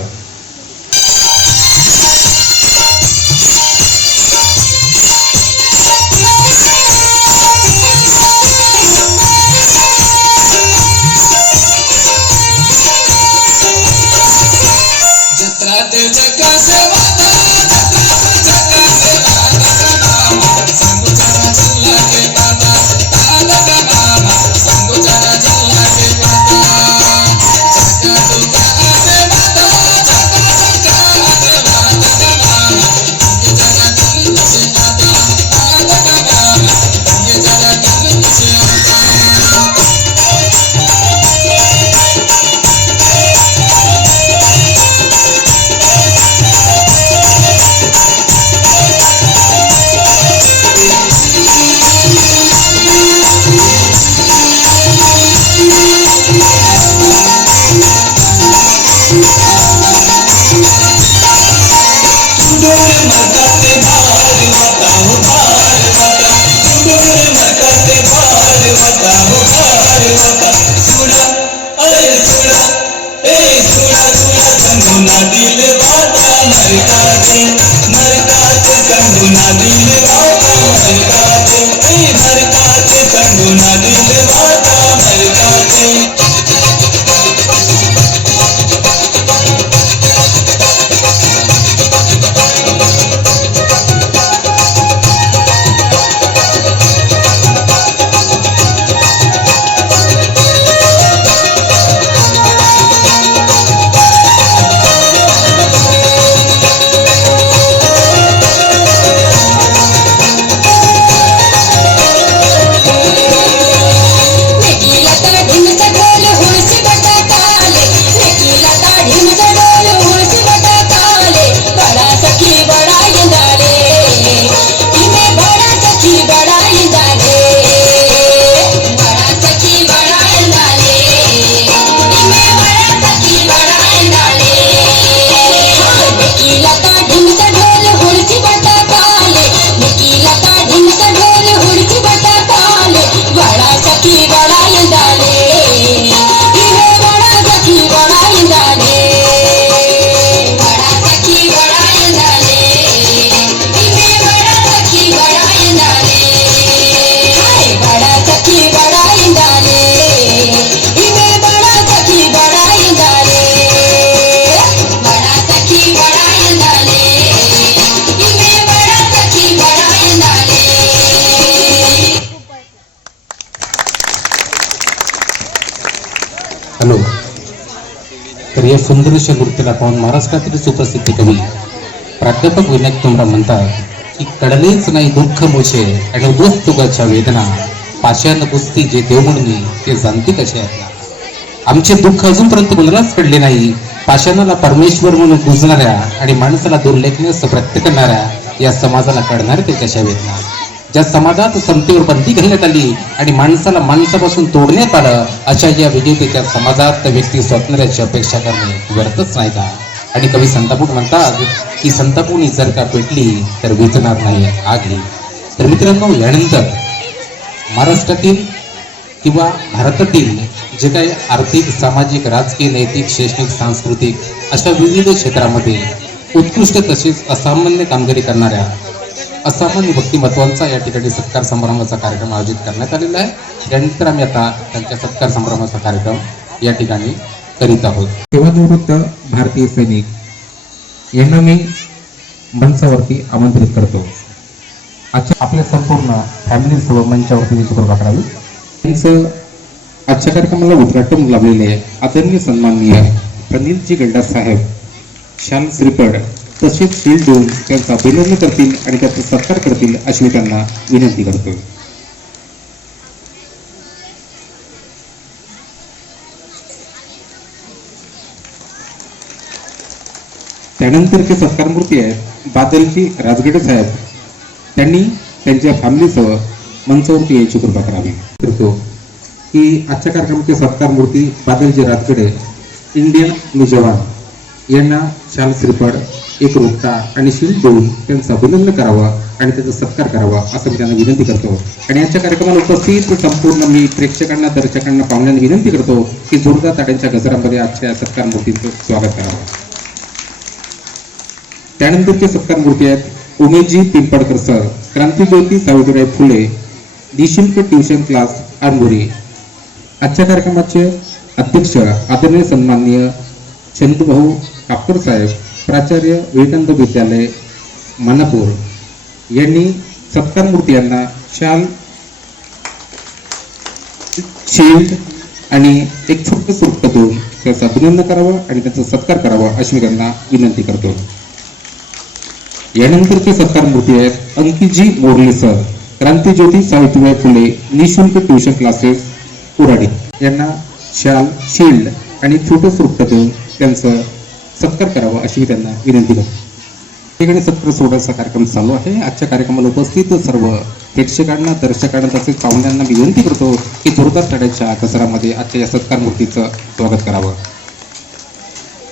तर या सुंदरशा नृत्याला पाहून महाराष्ट्रातील सुप्रसिद्ध कवी प्राध्यापक विनायक तुमरा म्हणतात की कळलेच नाही दुःख मोशे आणि उद्वस्त तुगाच्या वेदना, पाषाण कुस्ती जे देव म्हणून ते जाणते कसे आहेत. आमचे दुःख अजूनपर्यंत कुणालाच कळले नाही. पाषाणाला परमेश्वर म्हणून पूजणाऱ्या आणि माणसाला दुर्लेखण्यास प्रयत्न करणाऱ्या या समाजाला कळणार ते कशा वेदना. ज्या समाजात समतेवर बंदी घालण्यात आली आणि माणसाला माणसापासून तोडण्यात आलं, अशा या विजेतेच्या समाजात व्यक्ती स्वातंत्र्याची अपेक्षा करणे व्यर्थच नाही का. आणि कवी संतापूर म्हणतात की संतापुणी जर का पेटली तर विझणार नाही आगली. तर मित्रांनो, यानंतर महाराष्ट्रातील किंवा भारतातील जे काही आर्थिक, सामाजिक, राजकीय, नैतिक, शैक्षणिक, सांस्कृतिक अशा विविध क्षेत्रामध्ये उत्कृष्ट तसेच असामान्य कामगिरी करणाऱ्या असामान्य व्यक्तिमत्वांचा या ठिकाणी सत्कार समारंभाचा कार्यक्रम आयोजित करण्यात आलेला आहे. त्यानंतर आम्ही आता त्यांच्या सत्कार समारंभाचा कार्यक्रम या ठिकाणी करीत आहोत. सेवानिवृत्त भारतीय सैनिक यांना मी मंचावरती आमंत्रित करतो. आजच्या आपल्या संपूर्ण फॅमिली सोबत मंचावरती कृपा करावी. त्यांचं आजच्या कार्यक्रमाला उद्घाटन लाभलेले आदरणीय सन्माननीय प्रनिलजी गड्डा साहेब शाल श्रीपड तसेच फील्ड देऊन त्यांचं अभिनंदन करतील आणि त्याचा सत्कार करतील अशी मी त्यांना विनंती करतो. त्यानंतरचे सत्कारमूर्ती आहेत बादलजी राजगडे साहेब. त्यांनी त्यांच्या फॅमिलीसह मंचावरती यायची कृपा करावी. करतो की आजच्या कार्यक्रमाचे सत्कारमूर्ती बादलजी राजगडे इंडियन मी जवान यांना शाल श्रीफळ, एक रोपटा आणि शील्ड देऊन त्यांचं अभिनंदन करावं आणि त्याचा सत्कार करावा असं मी त्यांना विनंती करतो. आणि आजच्या कार्यक्रमाला उपस्थित संपूर्ण मी प्रेक्षकांना, दर्शकांना, पाहुण्यांना विनंती करतो की जोरदार ताड्यांच्या गजरामध्ये आजच्या सत्कारमूर्तींचं स्वागत करावं. त्यानंतरचे सत्कारमूर्ती आहेत उमेशजी पिंपळकर सर, क्रांतिज्योती सावित्रीबाई फुले निशुल्क ट्युशन क्लास आरमोरी. आजच्या कार्यक्रमाचे अध्यक्ष आदरणीय सन्माननीय चंदूभाऊ कापकर साहेब, प्राचार्य विवेकानंद विद्यालय मानापूर यांनी सत्कारमूर्ती यांना शाल, शील्ड आणि एक छोटं स्वरूप देऊन त्याचं अभिनंदन करावं आणि त्याचा सत्कार करावा अशी मी त्यांना विनंती करतो. यानंतरचे सत्कारमूर्ती आहेत अंकितजी मोरले सर, क्रांतिज्योती सावित्रीबाई फुले निशुल्क ट्युशन क्लासेस उराडी यांना शाल, शील्ड आणि छोटं स्वरूप देऊन त्यांचं सत्कार करावा अशी मी त्यांना विनंती करतो. ठिकाणी सत्र सोहळ्याचा कार्यक्रम चालू आहे. आजच्या कार्यक्रमाला उपस्थित सर्व प्रेक्षकांना, दर्शकांना तसेच पाहुण्यांना विनंती करतो की जोरदार ताड्यांच्या गजरामध्ये आजच्या या सत्कारमूर्तीचं स्वागत करावं.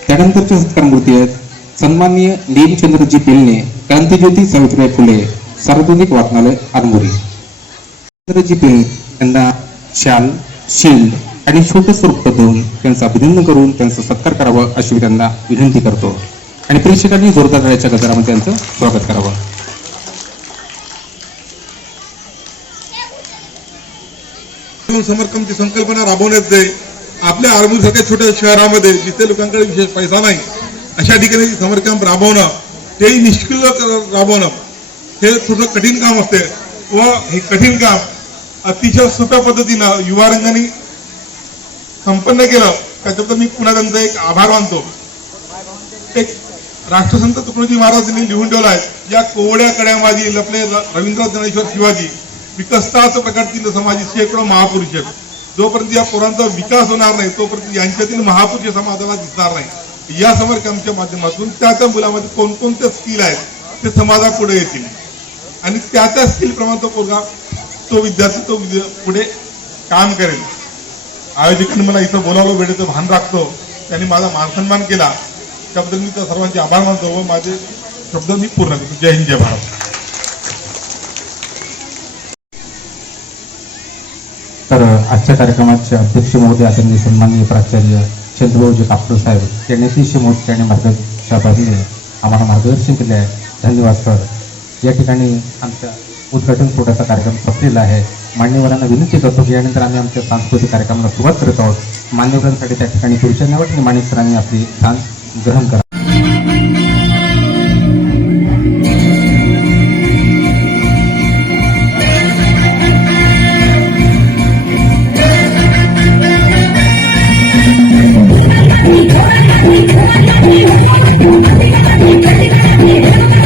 त्यानंतरच्या सत्कारमूर्ती आहेत सन्माननीय नेमचंद्रजी पिल्ले, क्रांतिज्योती सावित्रीबाई फुले सार्वजनिक वाचनालय आरमोरी. चंद्रजी पिल्ले यांना शाल, शील्ड आणि छोटं स्वरूप देऊन त्यांचं अभिनंदन करून त्यांचा सत्कार करावा अशी मी त्यांना विनंती करतो. आणि प्रेक्षकांनी जोरदार ताड्यांच्या गजरामध्ये त्यांचं स्वागत करावं. समरकमची संकल्पना राबवण्यात जाईल. आपल्या आरमोरीसारख्या छोट्या शहरामध्ये जिथे लोकांकडे विशेष पैसा नाही अशा ठिकाणी समर कॅम्प राबवणं, तेही निष्क्रिय राबवणं हे थोडं कठीण काम असते व हे कठीण काम अतिशय सोप्या पद्धतीनं युवा रंगाने संपन्न केलं. त्याच्याबद्दल मी पुन्हा त्यांचा एक आभार मानतो. एक राष्ट्रसंत तुकडोजी महाराज यांनी लिहून ठेवला आहे, या कोवड्या कड्या माझी लपले रवींद्रनाथ ज्ञानेश्वर शिवाजी विकसताच प्रकारतील समाजी शेकडो महापुरुष आहेत. जोपर्यंत या पोरांचा विकास होणार नाही तोपर्यंत यांच्यातील महापुरुष समाजाला दिसणार नाही. या समर कॅम्पच्या माध्यमातून त्या मुलामध्ये कोणकोणते स्किल आहेत ते समाजापुढे येतील आणि त्या स्किल प्रमाणे तो पोरगा, तो विद्यार्थी पुढे काम करेल. आयोजकांनी मला इथं बोलावलं, वेळेचं भान राखतो, त्यांनी माझा मानसन्मान केला, त्याबद्दल मी त्या सर्वांचे आभार मानतो व माझे शब्द मी पूर्ण करतो. जय हिंद, जय भारत. तर आजच्या कार्यक्रमाचे अध्यक्ष महोदय आदरणीय सन्माननीय प्राचार्य चंद्रभाऊजी कापकर साहेब यांनी अतिशय मोठ्या आणि मार्गदर्शनाने आम्हाला मार्गदर्शन केले आहे. धन्यवाद सर. या ठिकाणी आमच्या उद्घाटन सोहळ्याचा कार्यक्रम संपलेला आहे. मान्यवरांना विनंती करतो की यानंतर आम्ही आमच्या सांस्कृतिक कार्यक्रमाला सुरुवात करत आहोत. मान्यवरांसाठी त्या ठिकाणी पुरुषांना आणि माणिक सरांनी आपली स्थान ग्रहण करा. Thank you.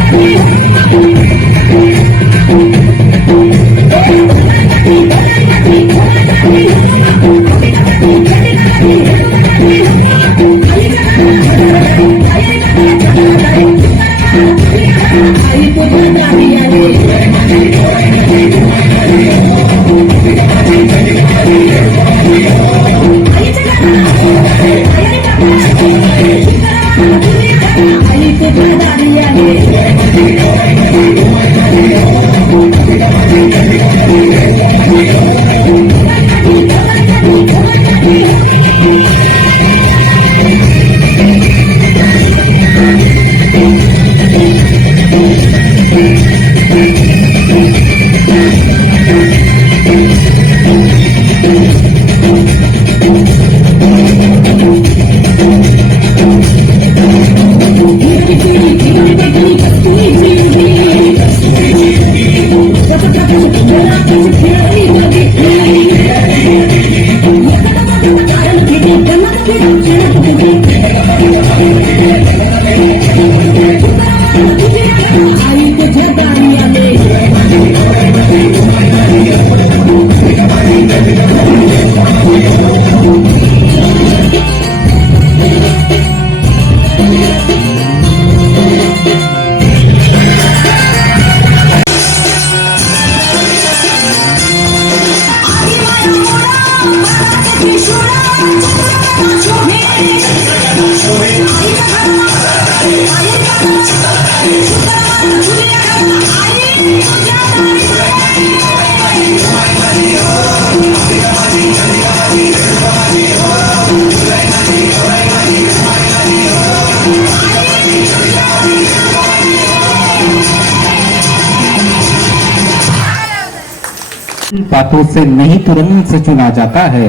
बातों से नहीं तो रंग से चुना जाता है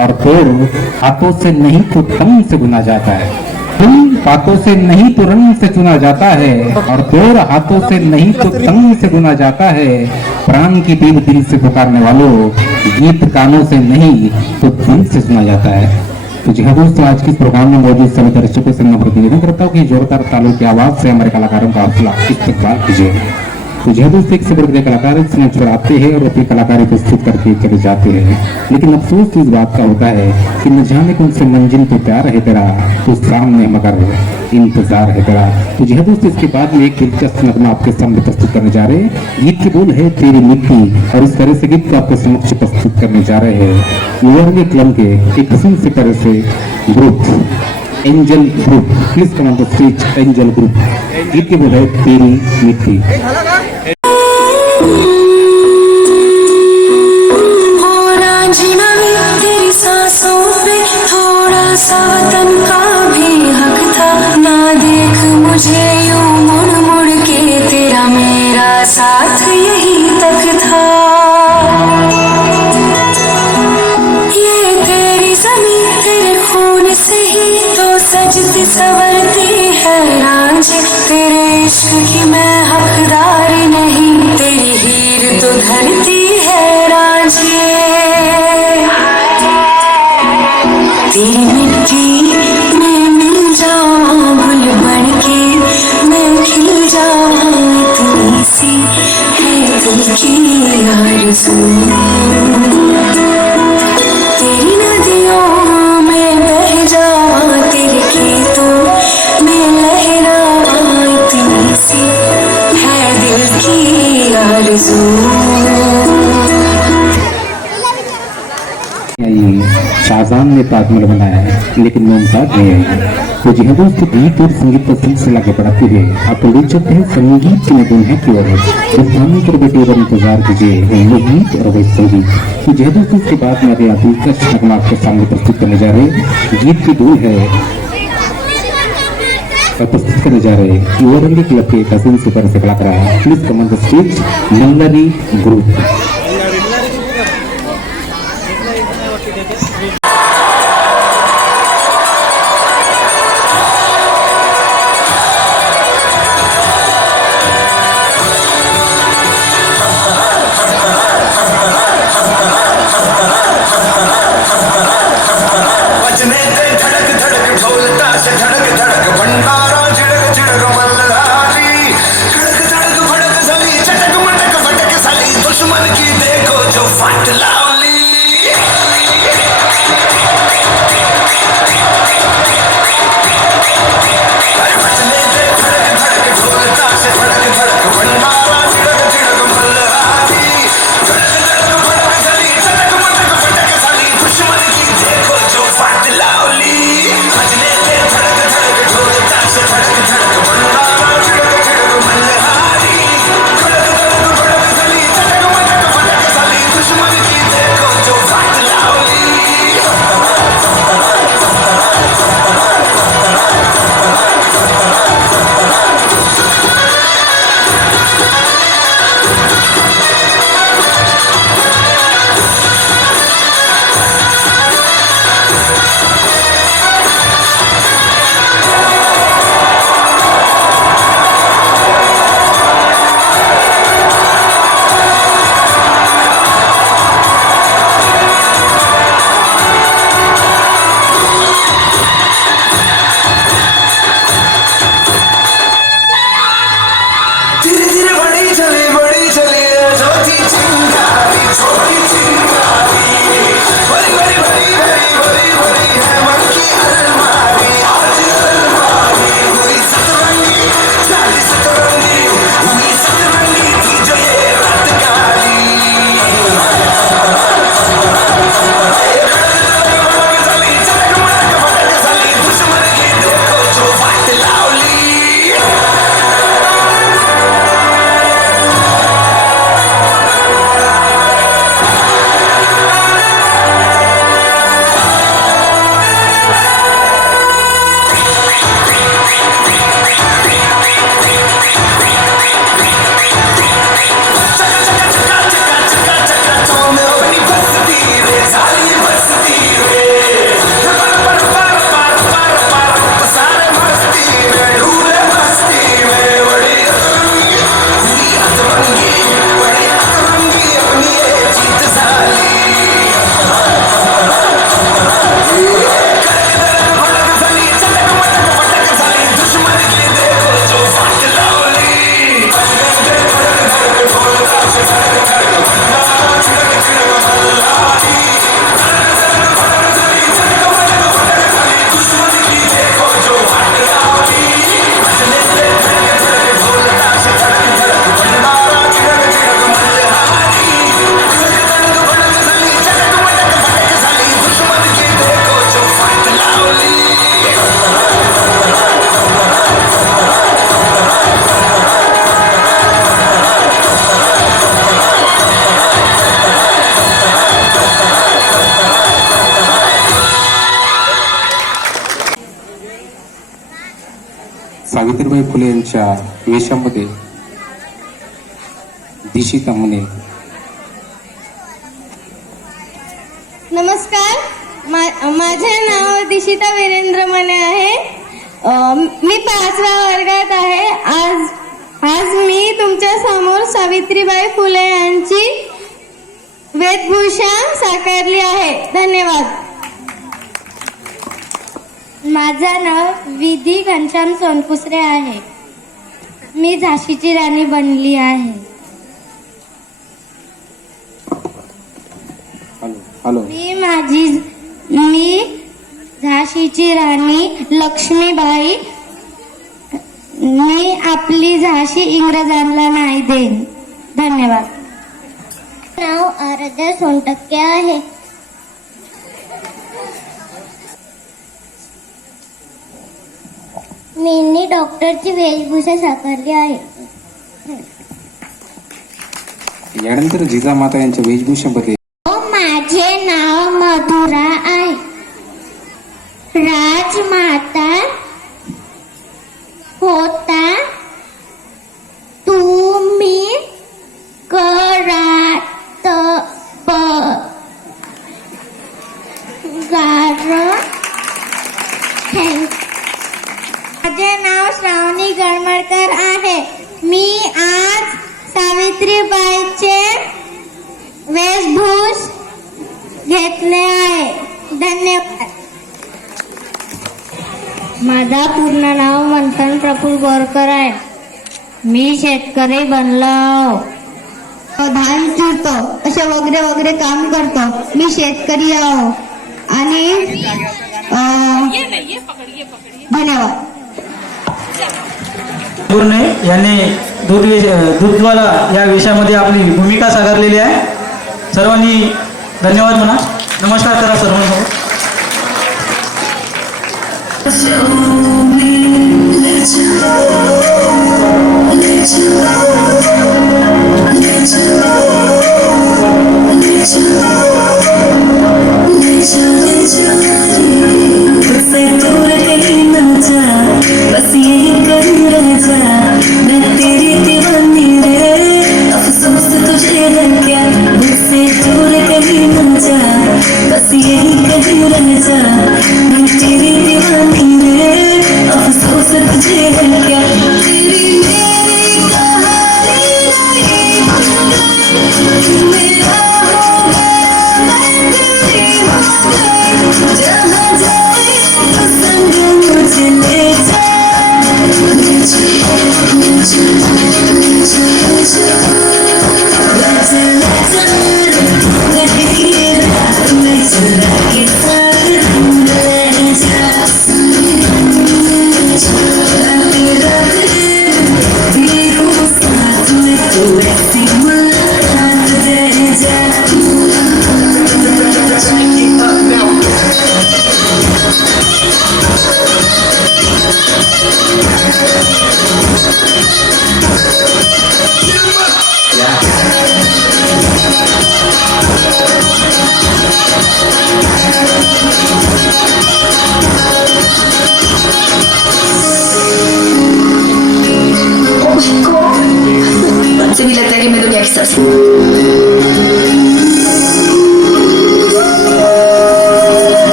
और पेड़ हाथों से नहीं तो तंग से बुना जाता है। फूल बातों से नहीं तो रंग से चुना जाता है और पेड़ हाथों से नहीं तो तंग से बुना जाता है। प्राण की पीड़ दिल से पुकारने वालों, गीत कानों से नहीं तो दिल से सुना जाता है। तो जी हाँ दोस्तों, आज के इस प्रोग्राम में मौजूद सभी दर्शकों से मैं निवेदन करता हूँ कि जोरदार तालों की आवाज से हमारे कलाकारों का हौसला इस्तेमाल कीजिए। तो जी हाँ दोस्तों, एक से बढ़कर एक कलाकार इस मंच पर आते हैं और अपनी कलाकारी प्रस्तुत करके चले जाते हैं, लेकिन अफसोस इस बात का होता है कि न जाने कौन से मंजिल पे प्यार है तेरा, तो सामने मगर इंतजार है तेरा। तो जी हाँ दोस्तों, इसके बाद में एक दिलचस्प नगमा आपके सामने प्रस्तुत करने जा रहे हैं। गीत के बोल है तेरी मिट्टी और इस तरह से गीत को आपके समक्ष प्रस्तुत करने जा रहे हैं युवा क्लब के एक किस्म से तरह से group angel group. Please come on the stage angel group. गीत के बोल है तेरी मिट्टी। थोड़ा सा वतन का भी हक था, ना देख मुझे यूं मुड़ मुड़ के, तेरा मेरा साथ यही तक था। ये तेरी ज़मीं तेरे खून से ही तो सजती संवरती है रांझे, तेरे इश्क की मैं हकदार नहीं, तेरी हीर तो धरती है रांझे। तेरी मिट्टी में मिल जाऊं गुल बन के, मैं खिल जाऊं, इतनी सी है दिल की आरज़ू। तेरी नदियों में बह जाऊं, तेरे गीतों में लहराऊं, इतनी सी है दिल की आरज़ू। शाहजहां ने ताजमहल बनाया है लेकिन मुमताज नहीं है। तो जी हाँ दोस्तों, गीत और संगीत का सिलसिला आगे बढ़ाते हुए आप ले चलते हैं संगीत की दुनिया की ओर। पर बेटे और इंतजार कीजिए वही गीत और वही संगीत। तो जी हाँ दोस्तों, इसके बाद में अभी आप दिलचस्प नगमा आपके सामने प्रस्तुत करने जा रहे हैं। गीत की धूल है प्रस्तुत करने जा रहे हैं युवा रंग क्लब के कसिन सुपर से कलाकार। Please come on the stage Mallari group. दुश्मन की सावित्रीबाई फुले यांच्या वेशामध्ये दिशिता मुने. नमस्कार, माझे नाव दिशिता वीरेंद्र मने आहे. मी 5व्या वर्गात आहे. आज मी तुमच्या समोर सावित्रीबाई फुले यांची वेशभूषा साकारली आहे. धन्यवाद. माझं नाव विधी घनश्याम सोनकुसरे आहे. मी झाशीची राणी बनली आहे. मी झाशीची राणी लक्ष्मीबाई. मी आपली झाशी इंग्रजांना नाही देईन. धन्यवाद. नाव आराध्या सोनटक्के आहे. मी डॉक्टरची वेशभूषा साकारली आहे. यानंतर जिजामाता यांच्या वेशभूषेमध्ये माझे नाव मधुरा आहे. राजमाता होता तुम्ही करात माझे नाव श्रावणी गणमळकर आहे. मी आज सावित्रीबाईचे वेशभूष घेतले आहे. धन्यवाद. माझा पूर्ण नाव मंथन प्रफुल्ल बोरकर आहे. मी शेतकरी बनलो. धान चुरतो असे वगैरे वगैरे काम करतो. मी शेतकरी आहो. आणि धन्यवाद. याने दूधवाला या विषयामध्ये आपली भूमिका साकारलेली आहे. सर्वांनी धन्यवाद म्हणा. नमस्कार करा सर्वांना. बस यही कर रह जा, मैं तेरी दीवानी रे. अफसोस तुझे है क्या, मुझसे दूर कहीं न जा. बस यही कहीं रह जा, मैं तेरी दीवानी रे. अफसोस तुझे है क्या.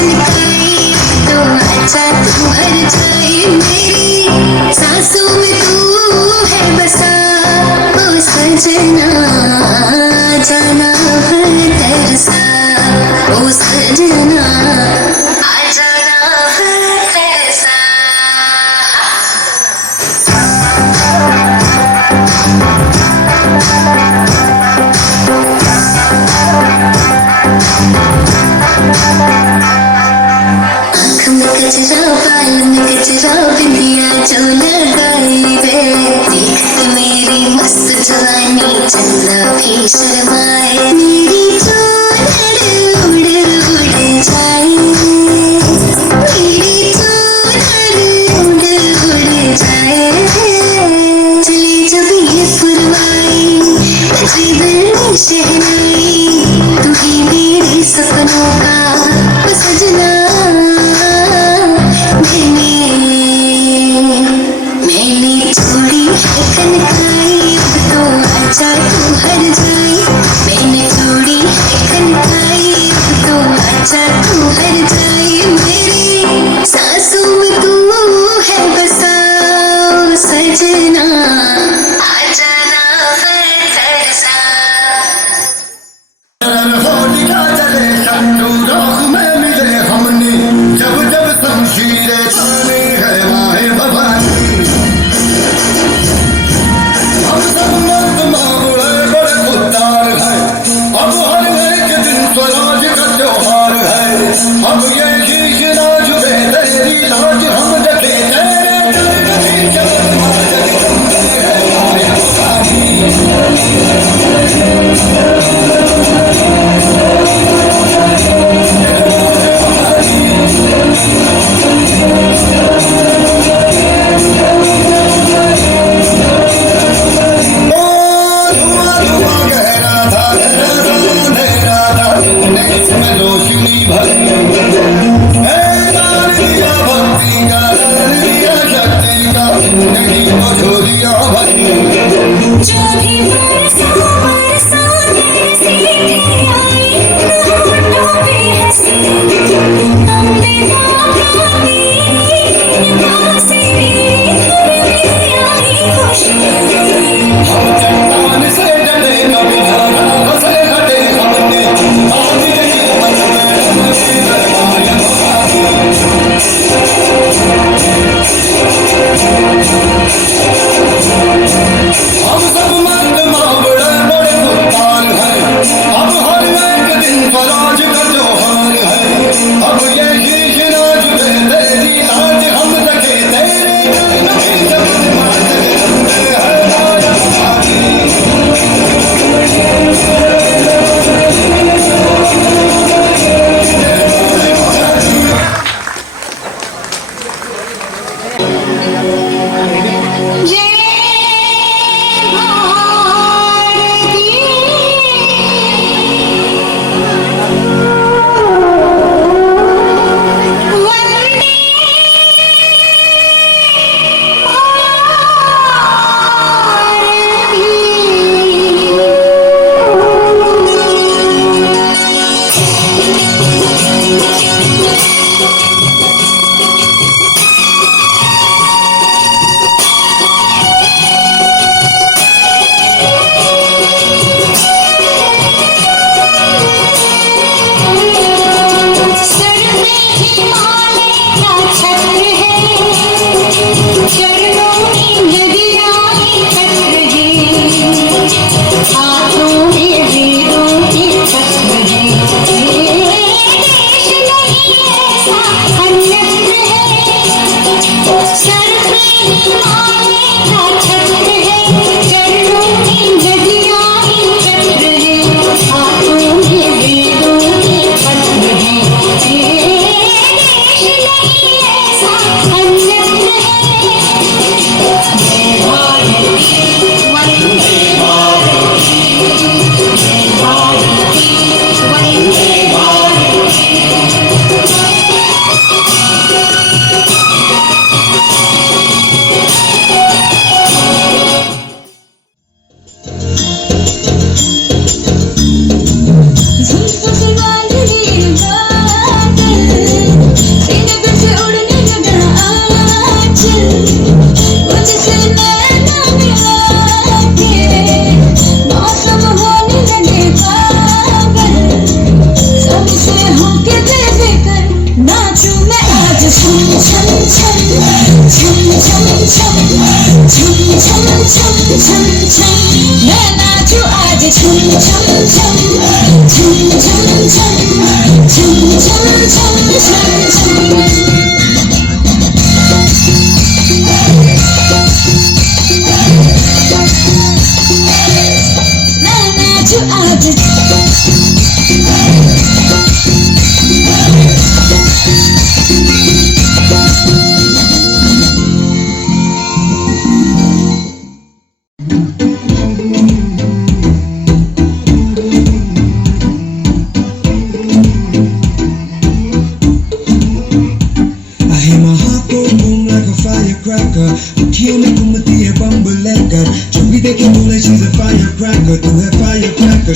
खनकाई तो आजा तू हर जाए मेरी सांसों में तू है बसा ओ सजना जाना है तरसा ओ सजना आ जाना है तरसा आँख में कचरा बाल में कचरा बिंदिया जो लगाई रे देख के मेरी मस्त जवानी चंदा भी शर्माए मेरी चोनर उड़ उड़ जाए मेरी चोनर उड़ उड़ जाए चले जब ये फुरवाई बजी दिल में शहनाई तू ही मेरे सपनों का ओ सजना मैंने छोड़ी है कनकाई अब तो आजा तू हर जाए मैंने छोड़ी है कनकाई अब तो आजा तू हर जाए मेरी सांसों में तू है बसा ओ सजना आ जाना है तरसा जब जब शमशीरें ताने है माहे भवानी हम सब मर्द मामूले बड़े खुददार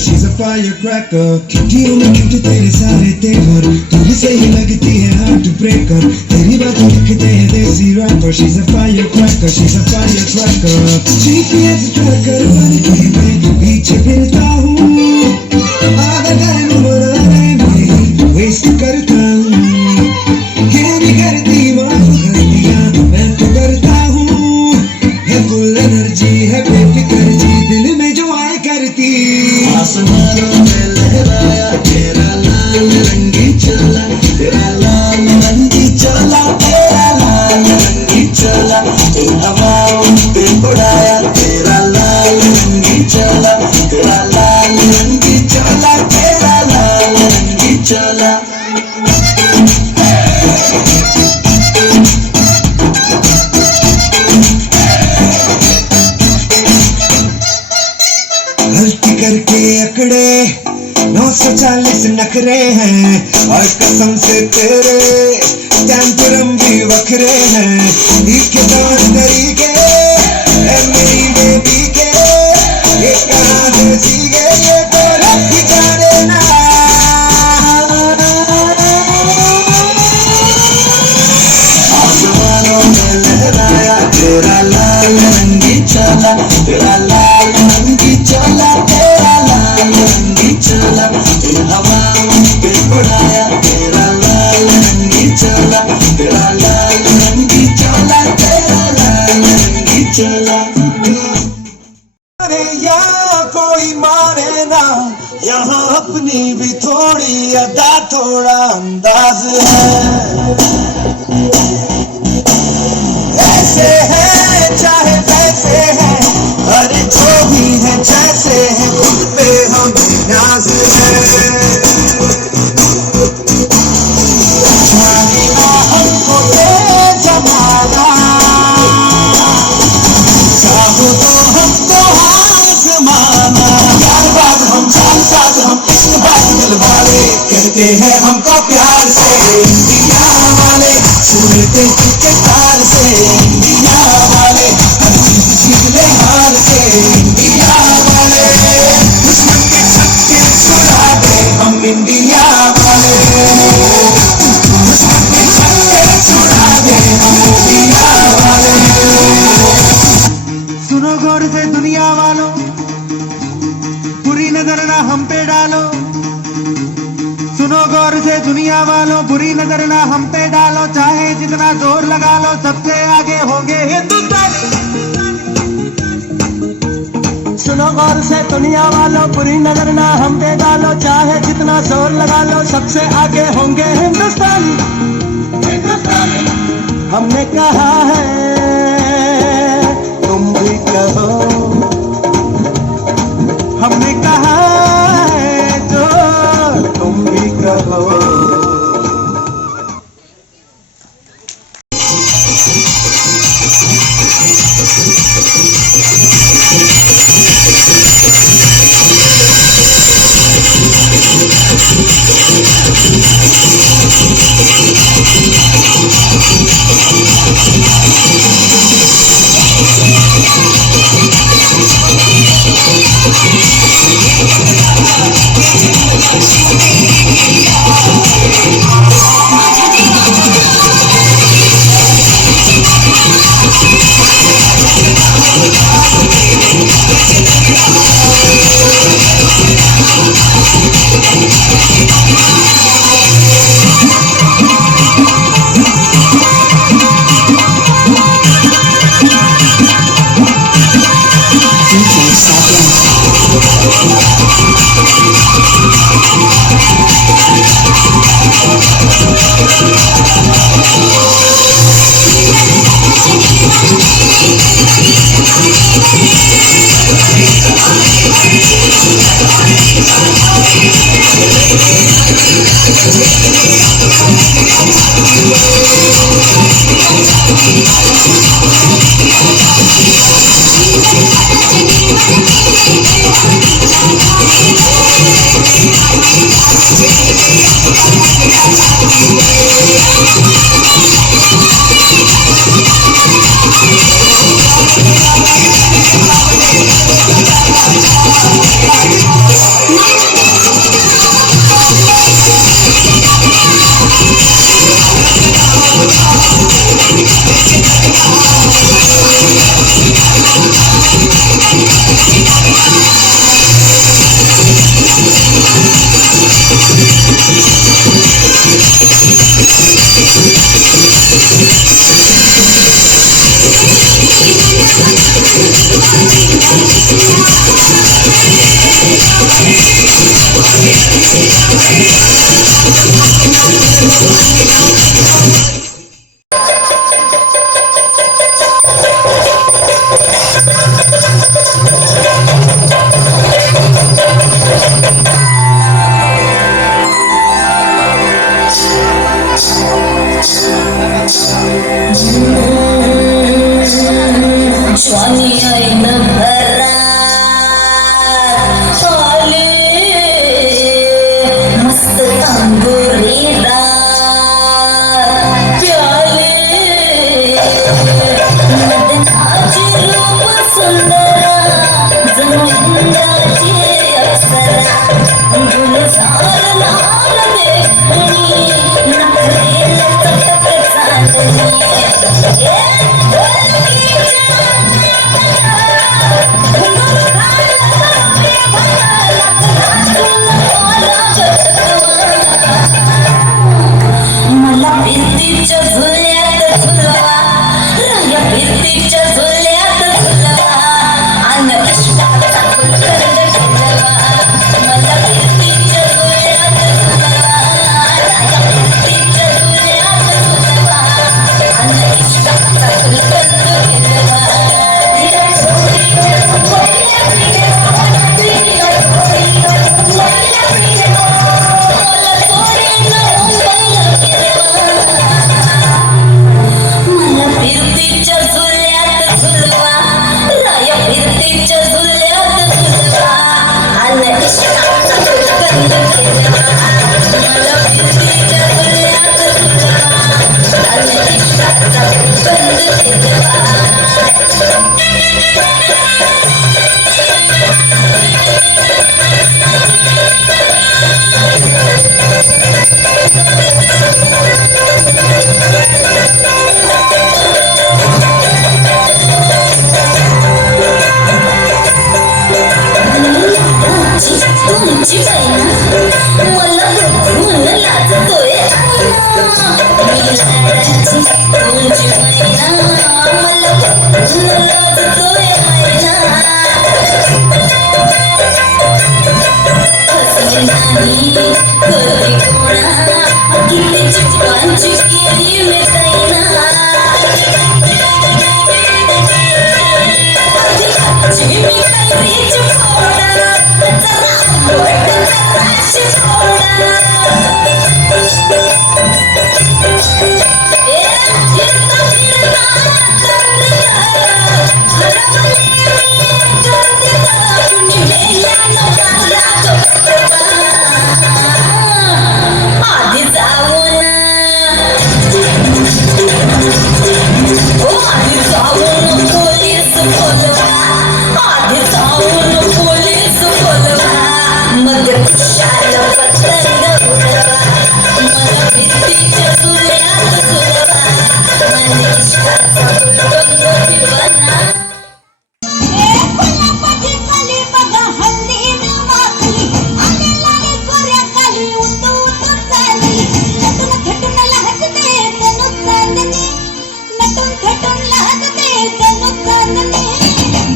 She's a firecracker. खिड़कियों में खिंचते तेरे सारे तेवर, तुझसे ही लगती है हार्ट ब्रेकर, तेरी बातें लिखते हैं देसी rapper. She's a firecracker, she's a firecracker. GPS tracker बन के मैं पीछे फिरता हूँ, आधा टाइम बनाने में वेस्ट करता हूँ. क्यों नहीं करती माफ कर दिया मैं तो करता हूँ. है फुल एनर्जी है बेफिक्र जी, दिल में जो आए करती. आसमानों में लहराया तेरा लाल रंगी चोला, तेरा लाल रंगी चोला, तेरा लाल रंगी चोला. हवाओं पे उड़ाया तेरा लाल रंगी चोला, तेरा लाल रंगी चोला, तेरा लाल रंगी चोला. गलती करके अकड़े 940 नखरे हैं, और कसम से तेरे टेम्परम भी वखरे हैं. के तौर तरीके है मेरी बेबी के, ये कहाँ से सीखे ये तो रब दिखा देना. आसमानों में लहराया तेरा लाल रंगी चोला, तेरा लाल रंगी चोला, तेरा लाल रंगी चोला. हवाओं पे उड़ाया तेरा लाल रंगी चोला, तेरा लाल रंगी चोला, तेरा लाल रंगी चोला. अरे यहाँ कोई माने ना, यहाँ अपनी भी थोड़ी अदा थोड़ा अंदाज है. ऐसे है चाहे वैसे है, अरे जो भी है जैसे है, खुद पे हम नाज है. जानेगा हमको ये जमाना, चाहो तो हमको आजमाना. यार बात हम जान साथ हम इश्क बात दिल वाले, कहते हैं हमको प्यार से इंडिया वाले, सुनते के तार से इंडिया वाले, हर चीज जीत ले हार से इंडिया वाले. दुश्मन के छक्के छुड़ा दे हम इंडिया वाले, दुश्मन के छक्के छुड़ा दे हम इंडिया वाले. सुनो गौर से दुनिया वालों, बुरी नजर ना हम पे डालो. सुनो गौर से दुनिया वालों, बुरी नजर ना हम पे डालो. चाहे जितना जोर लगा लो, सबसे आगे होंगे हिंदुस्तानी. सुनो गौर से दुनिया वालों, बुरी नजर ना हम पे डालो. चाहे जितना जोर लगा लो, सबसे आगे होंगे हिंदुस्तानी. हमने कहा है तुम भी कहो, हमने कहा है जो तुम भी कहो.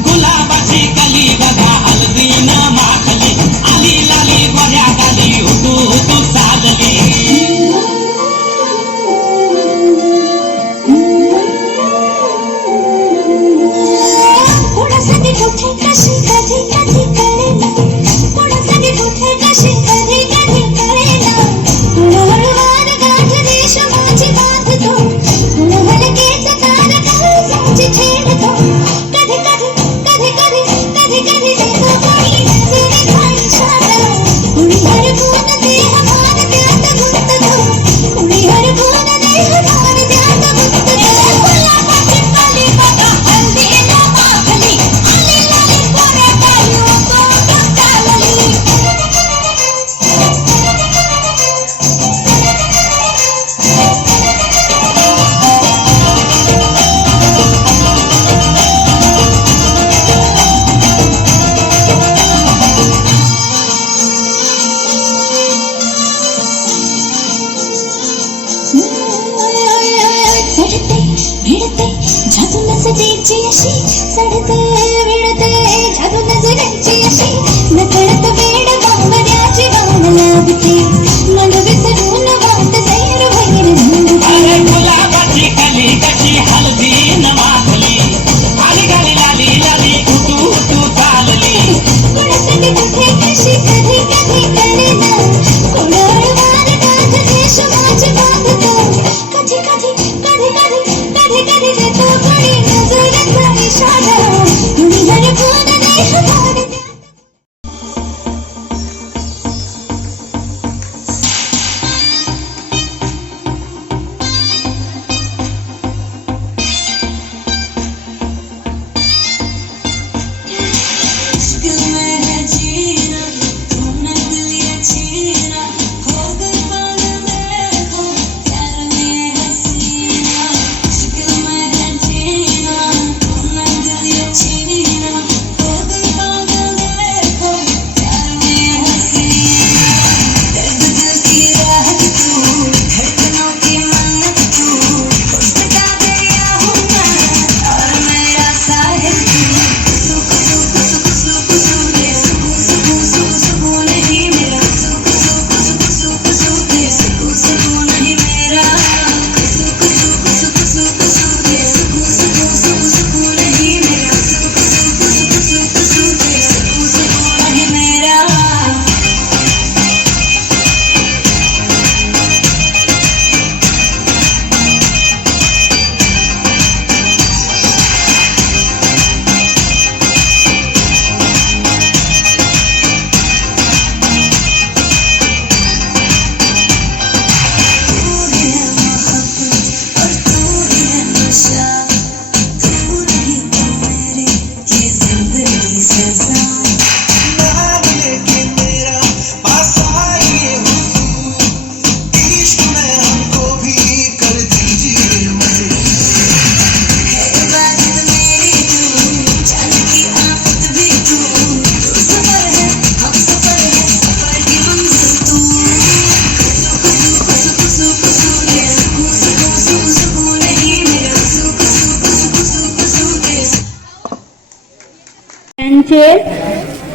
गुलाबाची कली बघा हलदीन माखली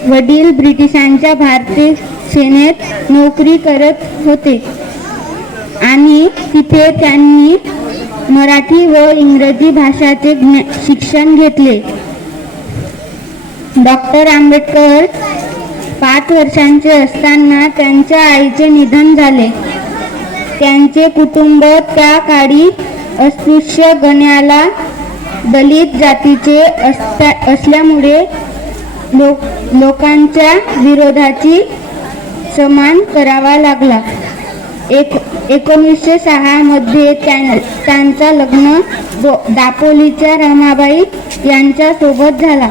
वडील ब्रिटिशांच्या भारतीय सेनेत नोकरी करत होते आणि तिथे त्यांनी मराठी व इंग्रजी भाषाचे शिक्षण घेतले. डॉक्टर आंबेडकर 5 वर्षांचे असताना त्यांच्या आईचे निधन झाले. त्यांचे कुटुंब त्या काळी अस्पृश्य गण्याला दलित जातीचे असल्यामुळे लोकांच्या विरोधाची समान करावा लागला. 1906 मध्ये त्यांचा लग्न दापोलीच्या रमाबाई यांच्या सोबत झाला.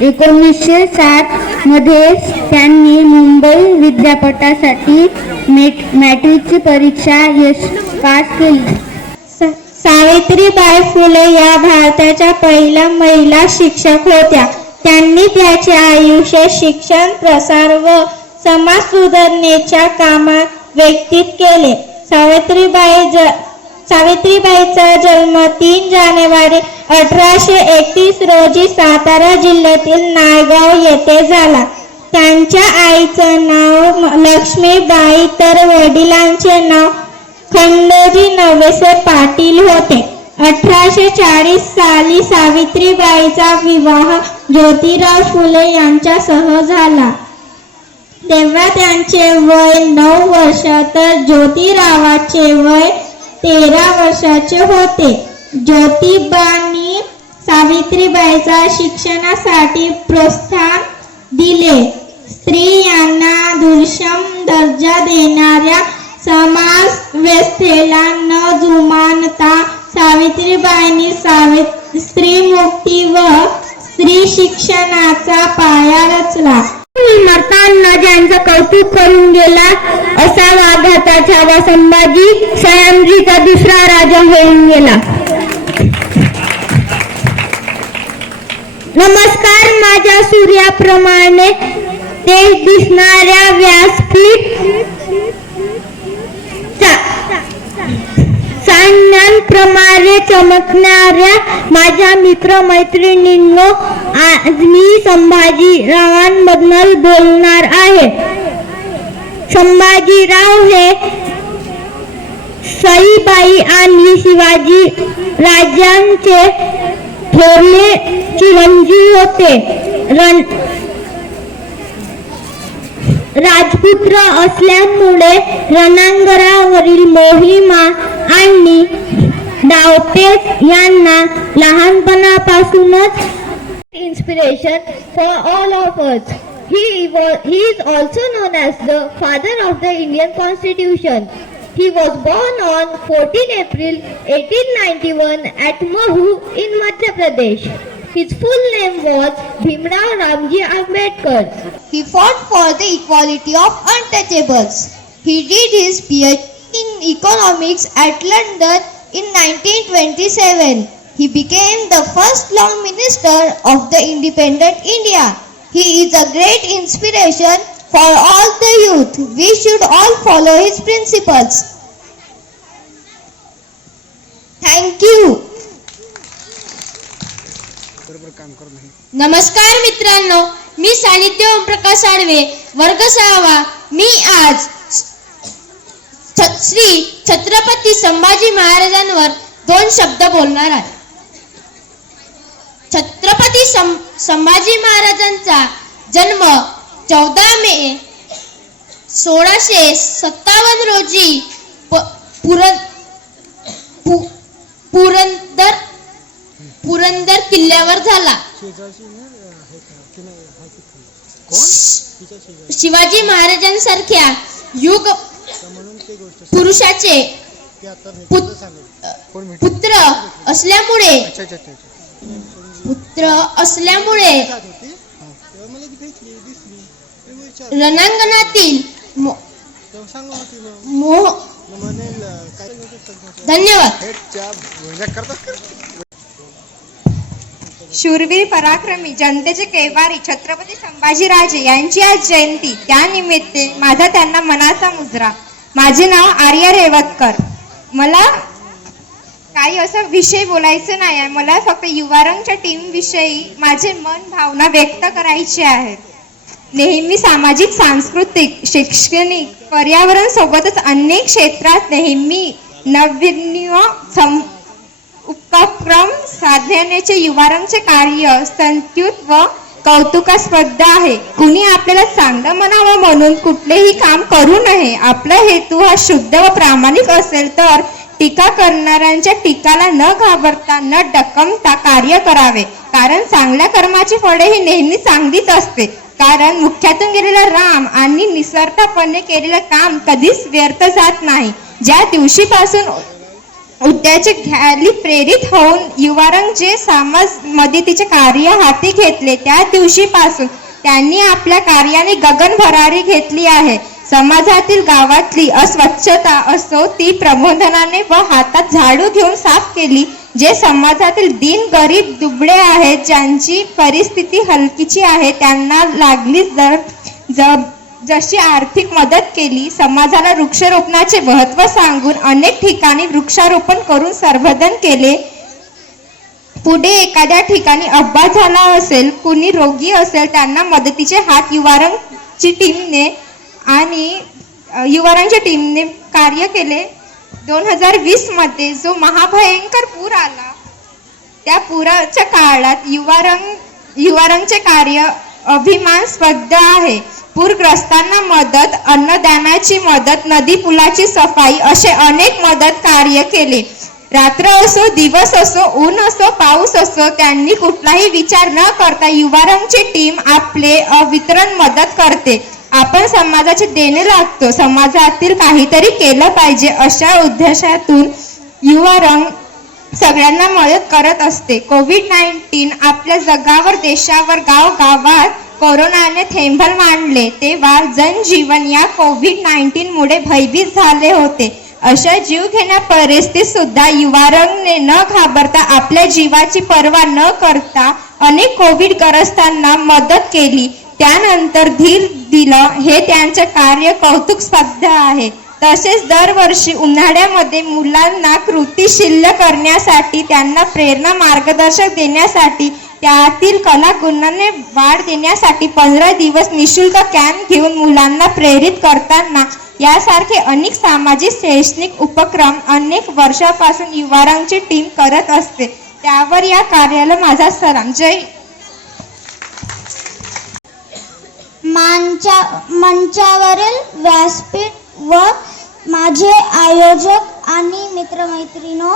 1907 मध्ये त्यांनी मुंबई विद्यापीठासाठी मॅट्रिकची परीक्षा पास केली. सावित्रीबाई फुले या भारताच्या पहिल्या महिला शिक्षक होत्या. त्यांनी त्यांचे आयुष्य शिक्षण, प्रसार व समाज सुधारणेच्या कामात व्यतीत केले. सावित्रीबाईचा जन्म 3 जानेवारी 1831 रोजी सातारा जिल्ह्यातील नायगाव येथे झाला. त्यांच्या आईचं नाव लक्ष्मीबाई तर वडिलांचे नाव खंडोजी नवेसे पाटील होते. 1840 साली सावित्रीबाईचा विवाह ज्योतिराव फुले यांच्यासह झाला. तेव्हा त्यांचे वय 9 वर्ष तर ज्योतिरावाचे वय 13 वर्षाचे होते. ज्योतिबांनी सावित्रीबाईचा शिक्षणासाठी प्रोत्साहन दिले. स्त्रियांना दुर्षम दर्जा देणाऱ्या समाज व्यवस्थेला न जुमानता सावित्रीबाईंनी स्त्रीमुक्ती व स्त्री शिक्षणाचा पाया रचला. मरताना ज्यांचं कौतुक करून गेला असा वाघाचा छावा संभाजी सयामजीचा दुसरा राजा होऊन गेला. नमस्कार. माझ्या सूर्याप्रमाणे तेज दिसणाऱ्या व्यासपीठ चांदण्याप्रमाणे चमकणाऱ्या माझ्या मित्रमैत्रिणींनो, आज मी संभाजीरावांबद्दल बोलणार आहे. संभाजीराव हे सईबाई आणि शिवाजी राजांचे थोरले चिरंजीव होते. राजपुत्र असल्यामुळे रणांगणावरील मोहिमा आणि डावपेच यांना लहानपणापासूनच inspiration for all of us. He is also known as the father of the Indian Constitution. He was born on 14 April 1891 at Mahu in Madhya Pradesh. His full name was Bhimrao Ramji Ambedkar. He fought for the equality of untouchables. He did his PhD in economics at London in 1927. He became the first Long Minister of the independent India. He is a great inspiration for all the youth. We should all follow his principles. Thank you. नमस्कार मित्रांनो, मी सानिध्य ओमप्रकाश साळवे, वर्ग 6वा. मी आज श्री छत्रपती संभाजी महाराजांवर 2 शब्द बोलणार आहे. छत्रपती संभाजी महाराजांचा जन्म 14 मे 1657 रोजी पुरंदर किल्ल्यावर झाला. शिवाजी महाराजांसारख्या युग पुरुषाचे पुत्र असल्यामुळे रणांगणातील धन्यवाद. शूरवीर पराक्रमी जनतेचे कैवारी छत्रपती संभाजीराजे यांची आज जयंती. त्यानिमित्त माझा त्यांना मनाचा मुजरा. माझे नाव आर्या रेवतकर. मला काही असं विषय बोलायचं नाही आहे. मला फक्त युवारंगच्या टीमविषयी माझे मन भावना व्यक्त करायचे आहेत. नेहमी सामाजिक, सांस्कृतिक, शैक्षणिक, पर्यावरण सोबतच अनेक क्षेत्रात नेहमी नवीन उपक्रम साधण्याचे युवारंगचे कार्य स्तुत्य व कौतुकास्पद आहे. कुणी आपल्याला चांगलं म्हणावं म्हणून कुठलेही काम करू नये. आपला हेतू हा शुद्ध व प्रामाणिक असेल तर टीका करणाऱ्यांच्या टीकाला न घाबरता न डकमता कार्य करावे. कारण चांगल्या कर्माची फळे ही नेहमी चांगलीच असते. कारण मुख्यातून गेलेला राम आणि निस्वार्थपणे केलेलं काम कधीच व्यर्थ जात नाही. ज्या दिवशीपासून उद्याचे घ्यायला प्रेरित होऊन युवारंग जे समाज मदतीचे कार्य हाती घेतले त्या दिवशीपासून त्यांनी आपल्या कार्याने गगन भरारी घेतली आहे. समाजातील गावातली अस्वच्छता असो ती प्रबोधनाने व हातात झाडू घेऊन साफ केली. जे समाजातील दीन गरीब दुबळे आहेत, ज्यांची परिस्थिती हलकीची आहे, त्यांना लागली जशी आर्थिक मदत केली. समाजाला वृक्षारोपणाचे महत्त्व सांगून अनेक ठिकाणी वृक्षारोपण करून संवर्धन केले. पुढे एखाद्या ठिकाणी अपघात झाला असेल, कुणी रोगी असेल, त्यांना मदतीचे हात युवारंगची टीमने आणि युवारंगच्या टीमने कार्य केले. 2020 मध्ये जो महाभयंकर पूर आला त्या पुराच्या काळात युवारंगचे कार्य अभिमानास्पद आहे. पूरग्रस्तांना मदत, अन्नदानाची मदत, नदी पुलाची सफाई असे अनेक मदत कार्य केले. रात्र असो, दिवस असो, ऊन असो, पाऊस असो, त्यांनी कुठलाही विचार न करता युवारंगची टीम आपले वितरण मदत करते. आपण समाजाचे देणे लागतो, समाजातील काहीतरी केलं पाहिजे अशा उद्देशातून युवारंग सगळ्यांना मदत करत असते. कोविड-19 आपल्या जगावर, देशावर, गावात कोरोनाने थेंबल मांडले तेव्हा जनजीवन या कोविड-19 मुळे भयभीत झाले होते. अशा जीवघेण्या परिस्थितीत सुद्धा युवारंगने न घाबरता आपल्या जीवाची पर्वा न करता अनेक कोविडग्रस्तांना मदत केली. त्यानंतर धीर दिलं हे त्यांचे कार्य कौतुकास्पद आहे. तसेच दरवर्षी उन्हाळ्यामध्ये मुलांना कृतीशील करण्यासाठी, त्यांना प्रेरणा, मार्गदर्शन देण्यासाठी, त्यातील कलागुणांना वाढ देण्यासाठी 15 दिवस निशुल्क कॅम्प घेऊन मुलांना प्रेरित करताना यासारखे अनेक सामाजिक, शैक्षणिक उपक्रम अनेक वर्षापासून युवारंगची टीम करत असते. त्यावर या कार्याला माझा सलाम. जय. मंचावरील व्यासपीठ व माझे आयोजक आणि मित्रमैत्रिणो,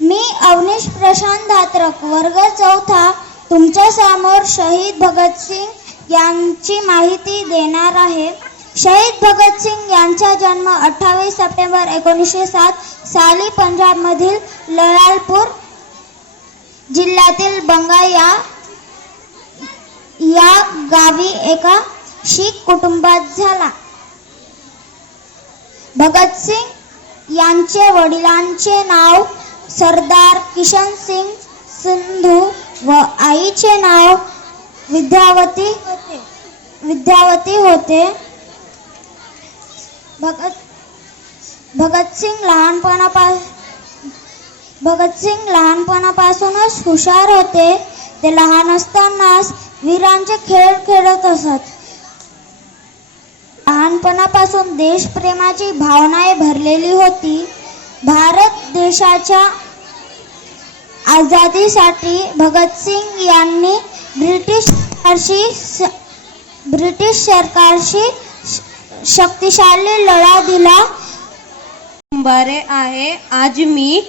मी अवनीश प्रशांत धात्रक, वर्ग 4, तुमच्या समोर शहीद भगतसिंग यांची माहिती देणार आहे. शहीद भगतसिंग यांचा जन्म 28 सप्टेंबर 1907 साली पंजाबमधील ललालपूर जिल्ह्यातील बंगाल या गावी एका शीख कुटुंबात झाला. भगतसिंग यांचे वडिलांचे नाव सरदार किशन सिंग सिंधू व आईचे नाव विद्यावती होते. भगतसिंग लहानपणापासूनच हुशार होते. ते लहान असतानाच वीरांचे खेळ खेळत असत. लहानपणापासून देशप्रेमाची भावना भरलेली होती. भारत देशाच्या आझादीसाठी भगतसिंग यांनी ब्रिटिश सरकारशी शक्तिशाली लढा दिला. बरे आहे. आज मी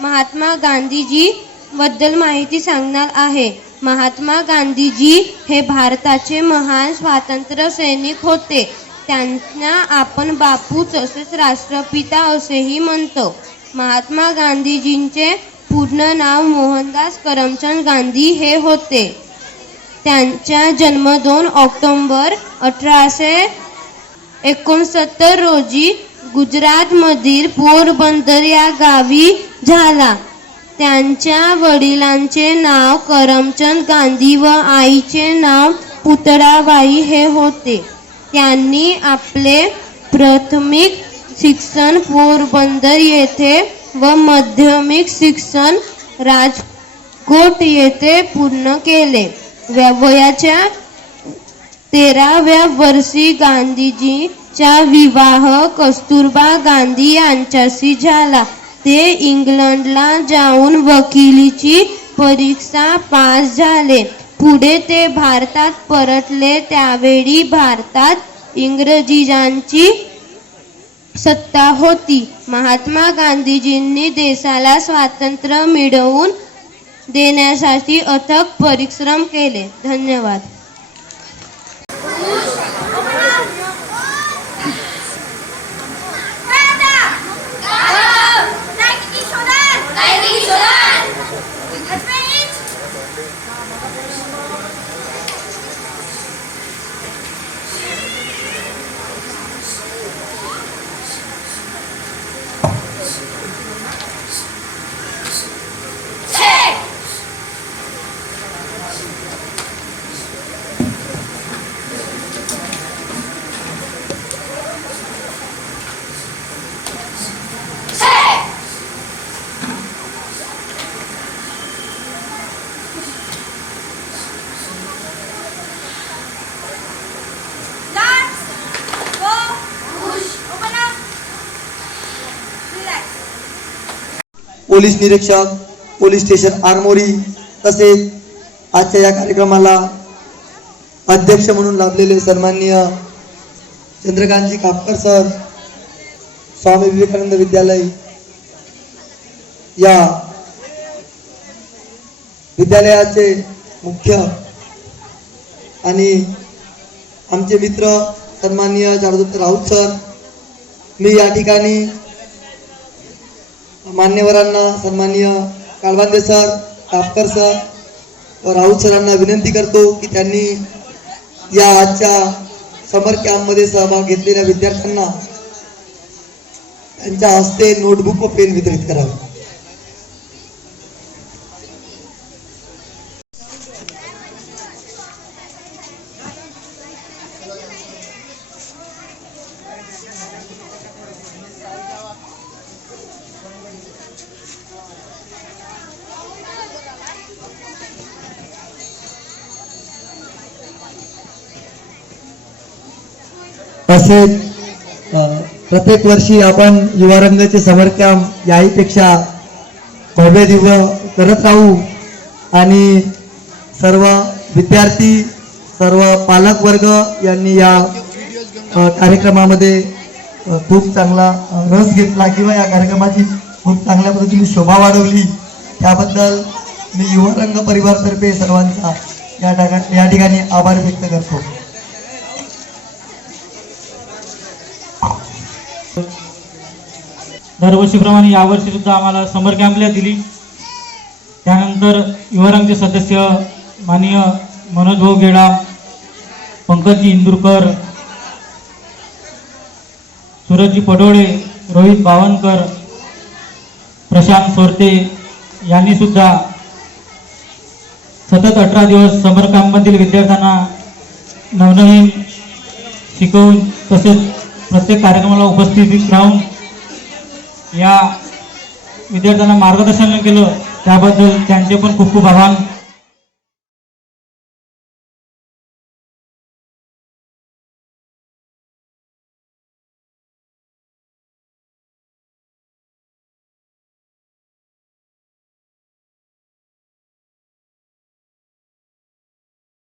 महात्मा गांधीजी बद्दल माहिती सांगणार आहे. महात्मा गांधीजी हे भारताचे महान स्वातंत्र्य सैनिक होते. त्यांना आपण बापू तसेच राष्ट्रपिता असेही म्हणतो. महात्मा गांधीजींचे पूर्ण नाव मोहनदास करमचंद गांधी हे होते. त्यांचा जन्म 2 ऑक्टोबर 1869 रोजी गुजरातमधील पोरबंदर या गावी झाला. त्यांच्या वडिलांचे नाव करमचंद गांधी व आईचे नाव पुतळाबाई हे होते. त्यांनी आपले प्राथमिक शिक्षण पोरबंदर येथे व माध्यमिक शिक्षण राजकोट येथे पूर्ण केले. वयाच्या 13व्या वर्षी गांधीजींचा विवाह कस्तुरबा गांधी यांच्याशी झाला. ते इंग्लंडला जाऊन वकिलीची परीक्षा पास झाले. पुढे ते भारतात परतले. त्यावेळी भारतात इंग्रजांची सत्ता होती. महात्मा गांधीजींनी देशाला स्वातंत्र्य मिळवून देण्यासाठी अथक परिश्रम केले. धन्यवाद. पोलीस निरीक्षक, पोलीस स्टेशन आरमोरी तसेच आजच्या या कार्यक्रमाला अध्यक्ष म्हणून लाभलेले सन्माननीय चंद्रकांतजी कापकर सर, स्वामी विवेकानंद विद्यालय या विद्यालयाचे मुख्य आणि आमचे मित्र सन्माननीय जाडदत्त राऊत सर, मी या ठिकाणी मान्यवरांना सन्माननीय काळबांदे सर, कापकर सर व राऊत सरांना विनंती करतो की त्यांनी या आजच्या समर कॅम्पमध्ये सहभाग घेतलेल्या विद्यार्थ्यांना त्यांच्या हस्ते नोटबुक व पेन वितरित करावे. तसेच प्रत्येक वर्षी आपण युवा रंगाचे समर कॅम्प याहीपेक्षा भव्य दिव्य करत राहू आणि सर्व विद्यार्थी, सर्व पालक वर्ग यांनी या कार्यक्रमामध्ये खूप चांगला रस घेतला किंवा या कार्यक्रमाची खूप चांगल्या पद्धतीने शोभा वाढवली. त्याबद्दल मी युवा रंग परिवारातर्फे सर्वांचा या ठिकाणी आभार व्यक्त करतो. दरवर्षीप्रमाणे यावर्षी सुद्धा आम्हाला समर कॅम्पला दिली. त्यानंतर युवारंगचे सदस्य माननीय मनोज भाऊ गेडा, पंकजी इंदुरकर, सूरजजी पडोळे, रोहित बावनकर, प्रशांत सोरते यांनी सुद्धा सतत 18 दिवस समर कॅम्पमधील विद्यार्थ्यांना नवनवीन शिकवून तसेच प्रत्येक कार्यक्रमाला उपस्थित राहून या विद्यार्थ्यांना मार्गदर्शन केलं. त्याबद्दल त्यांचे पण खूप खूप आभार.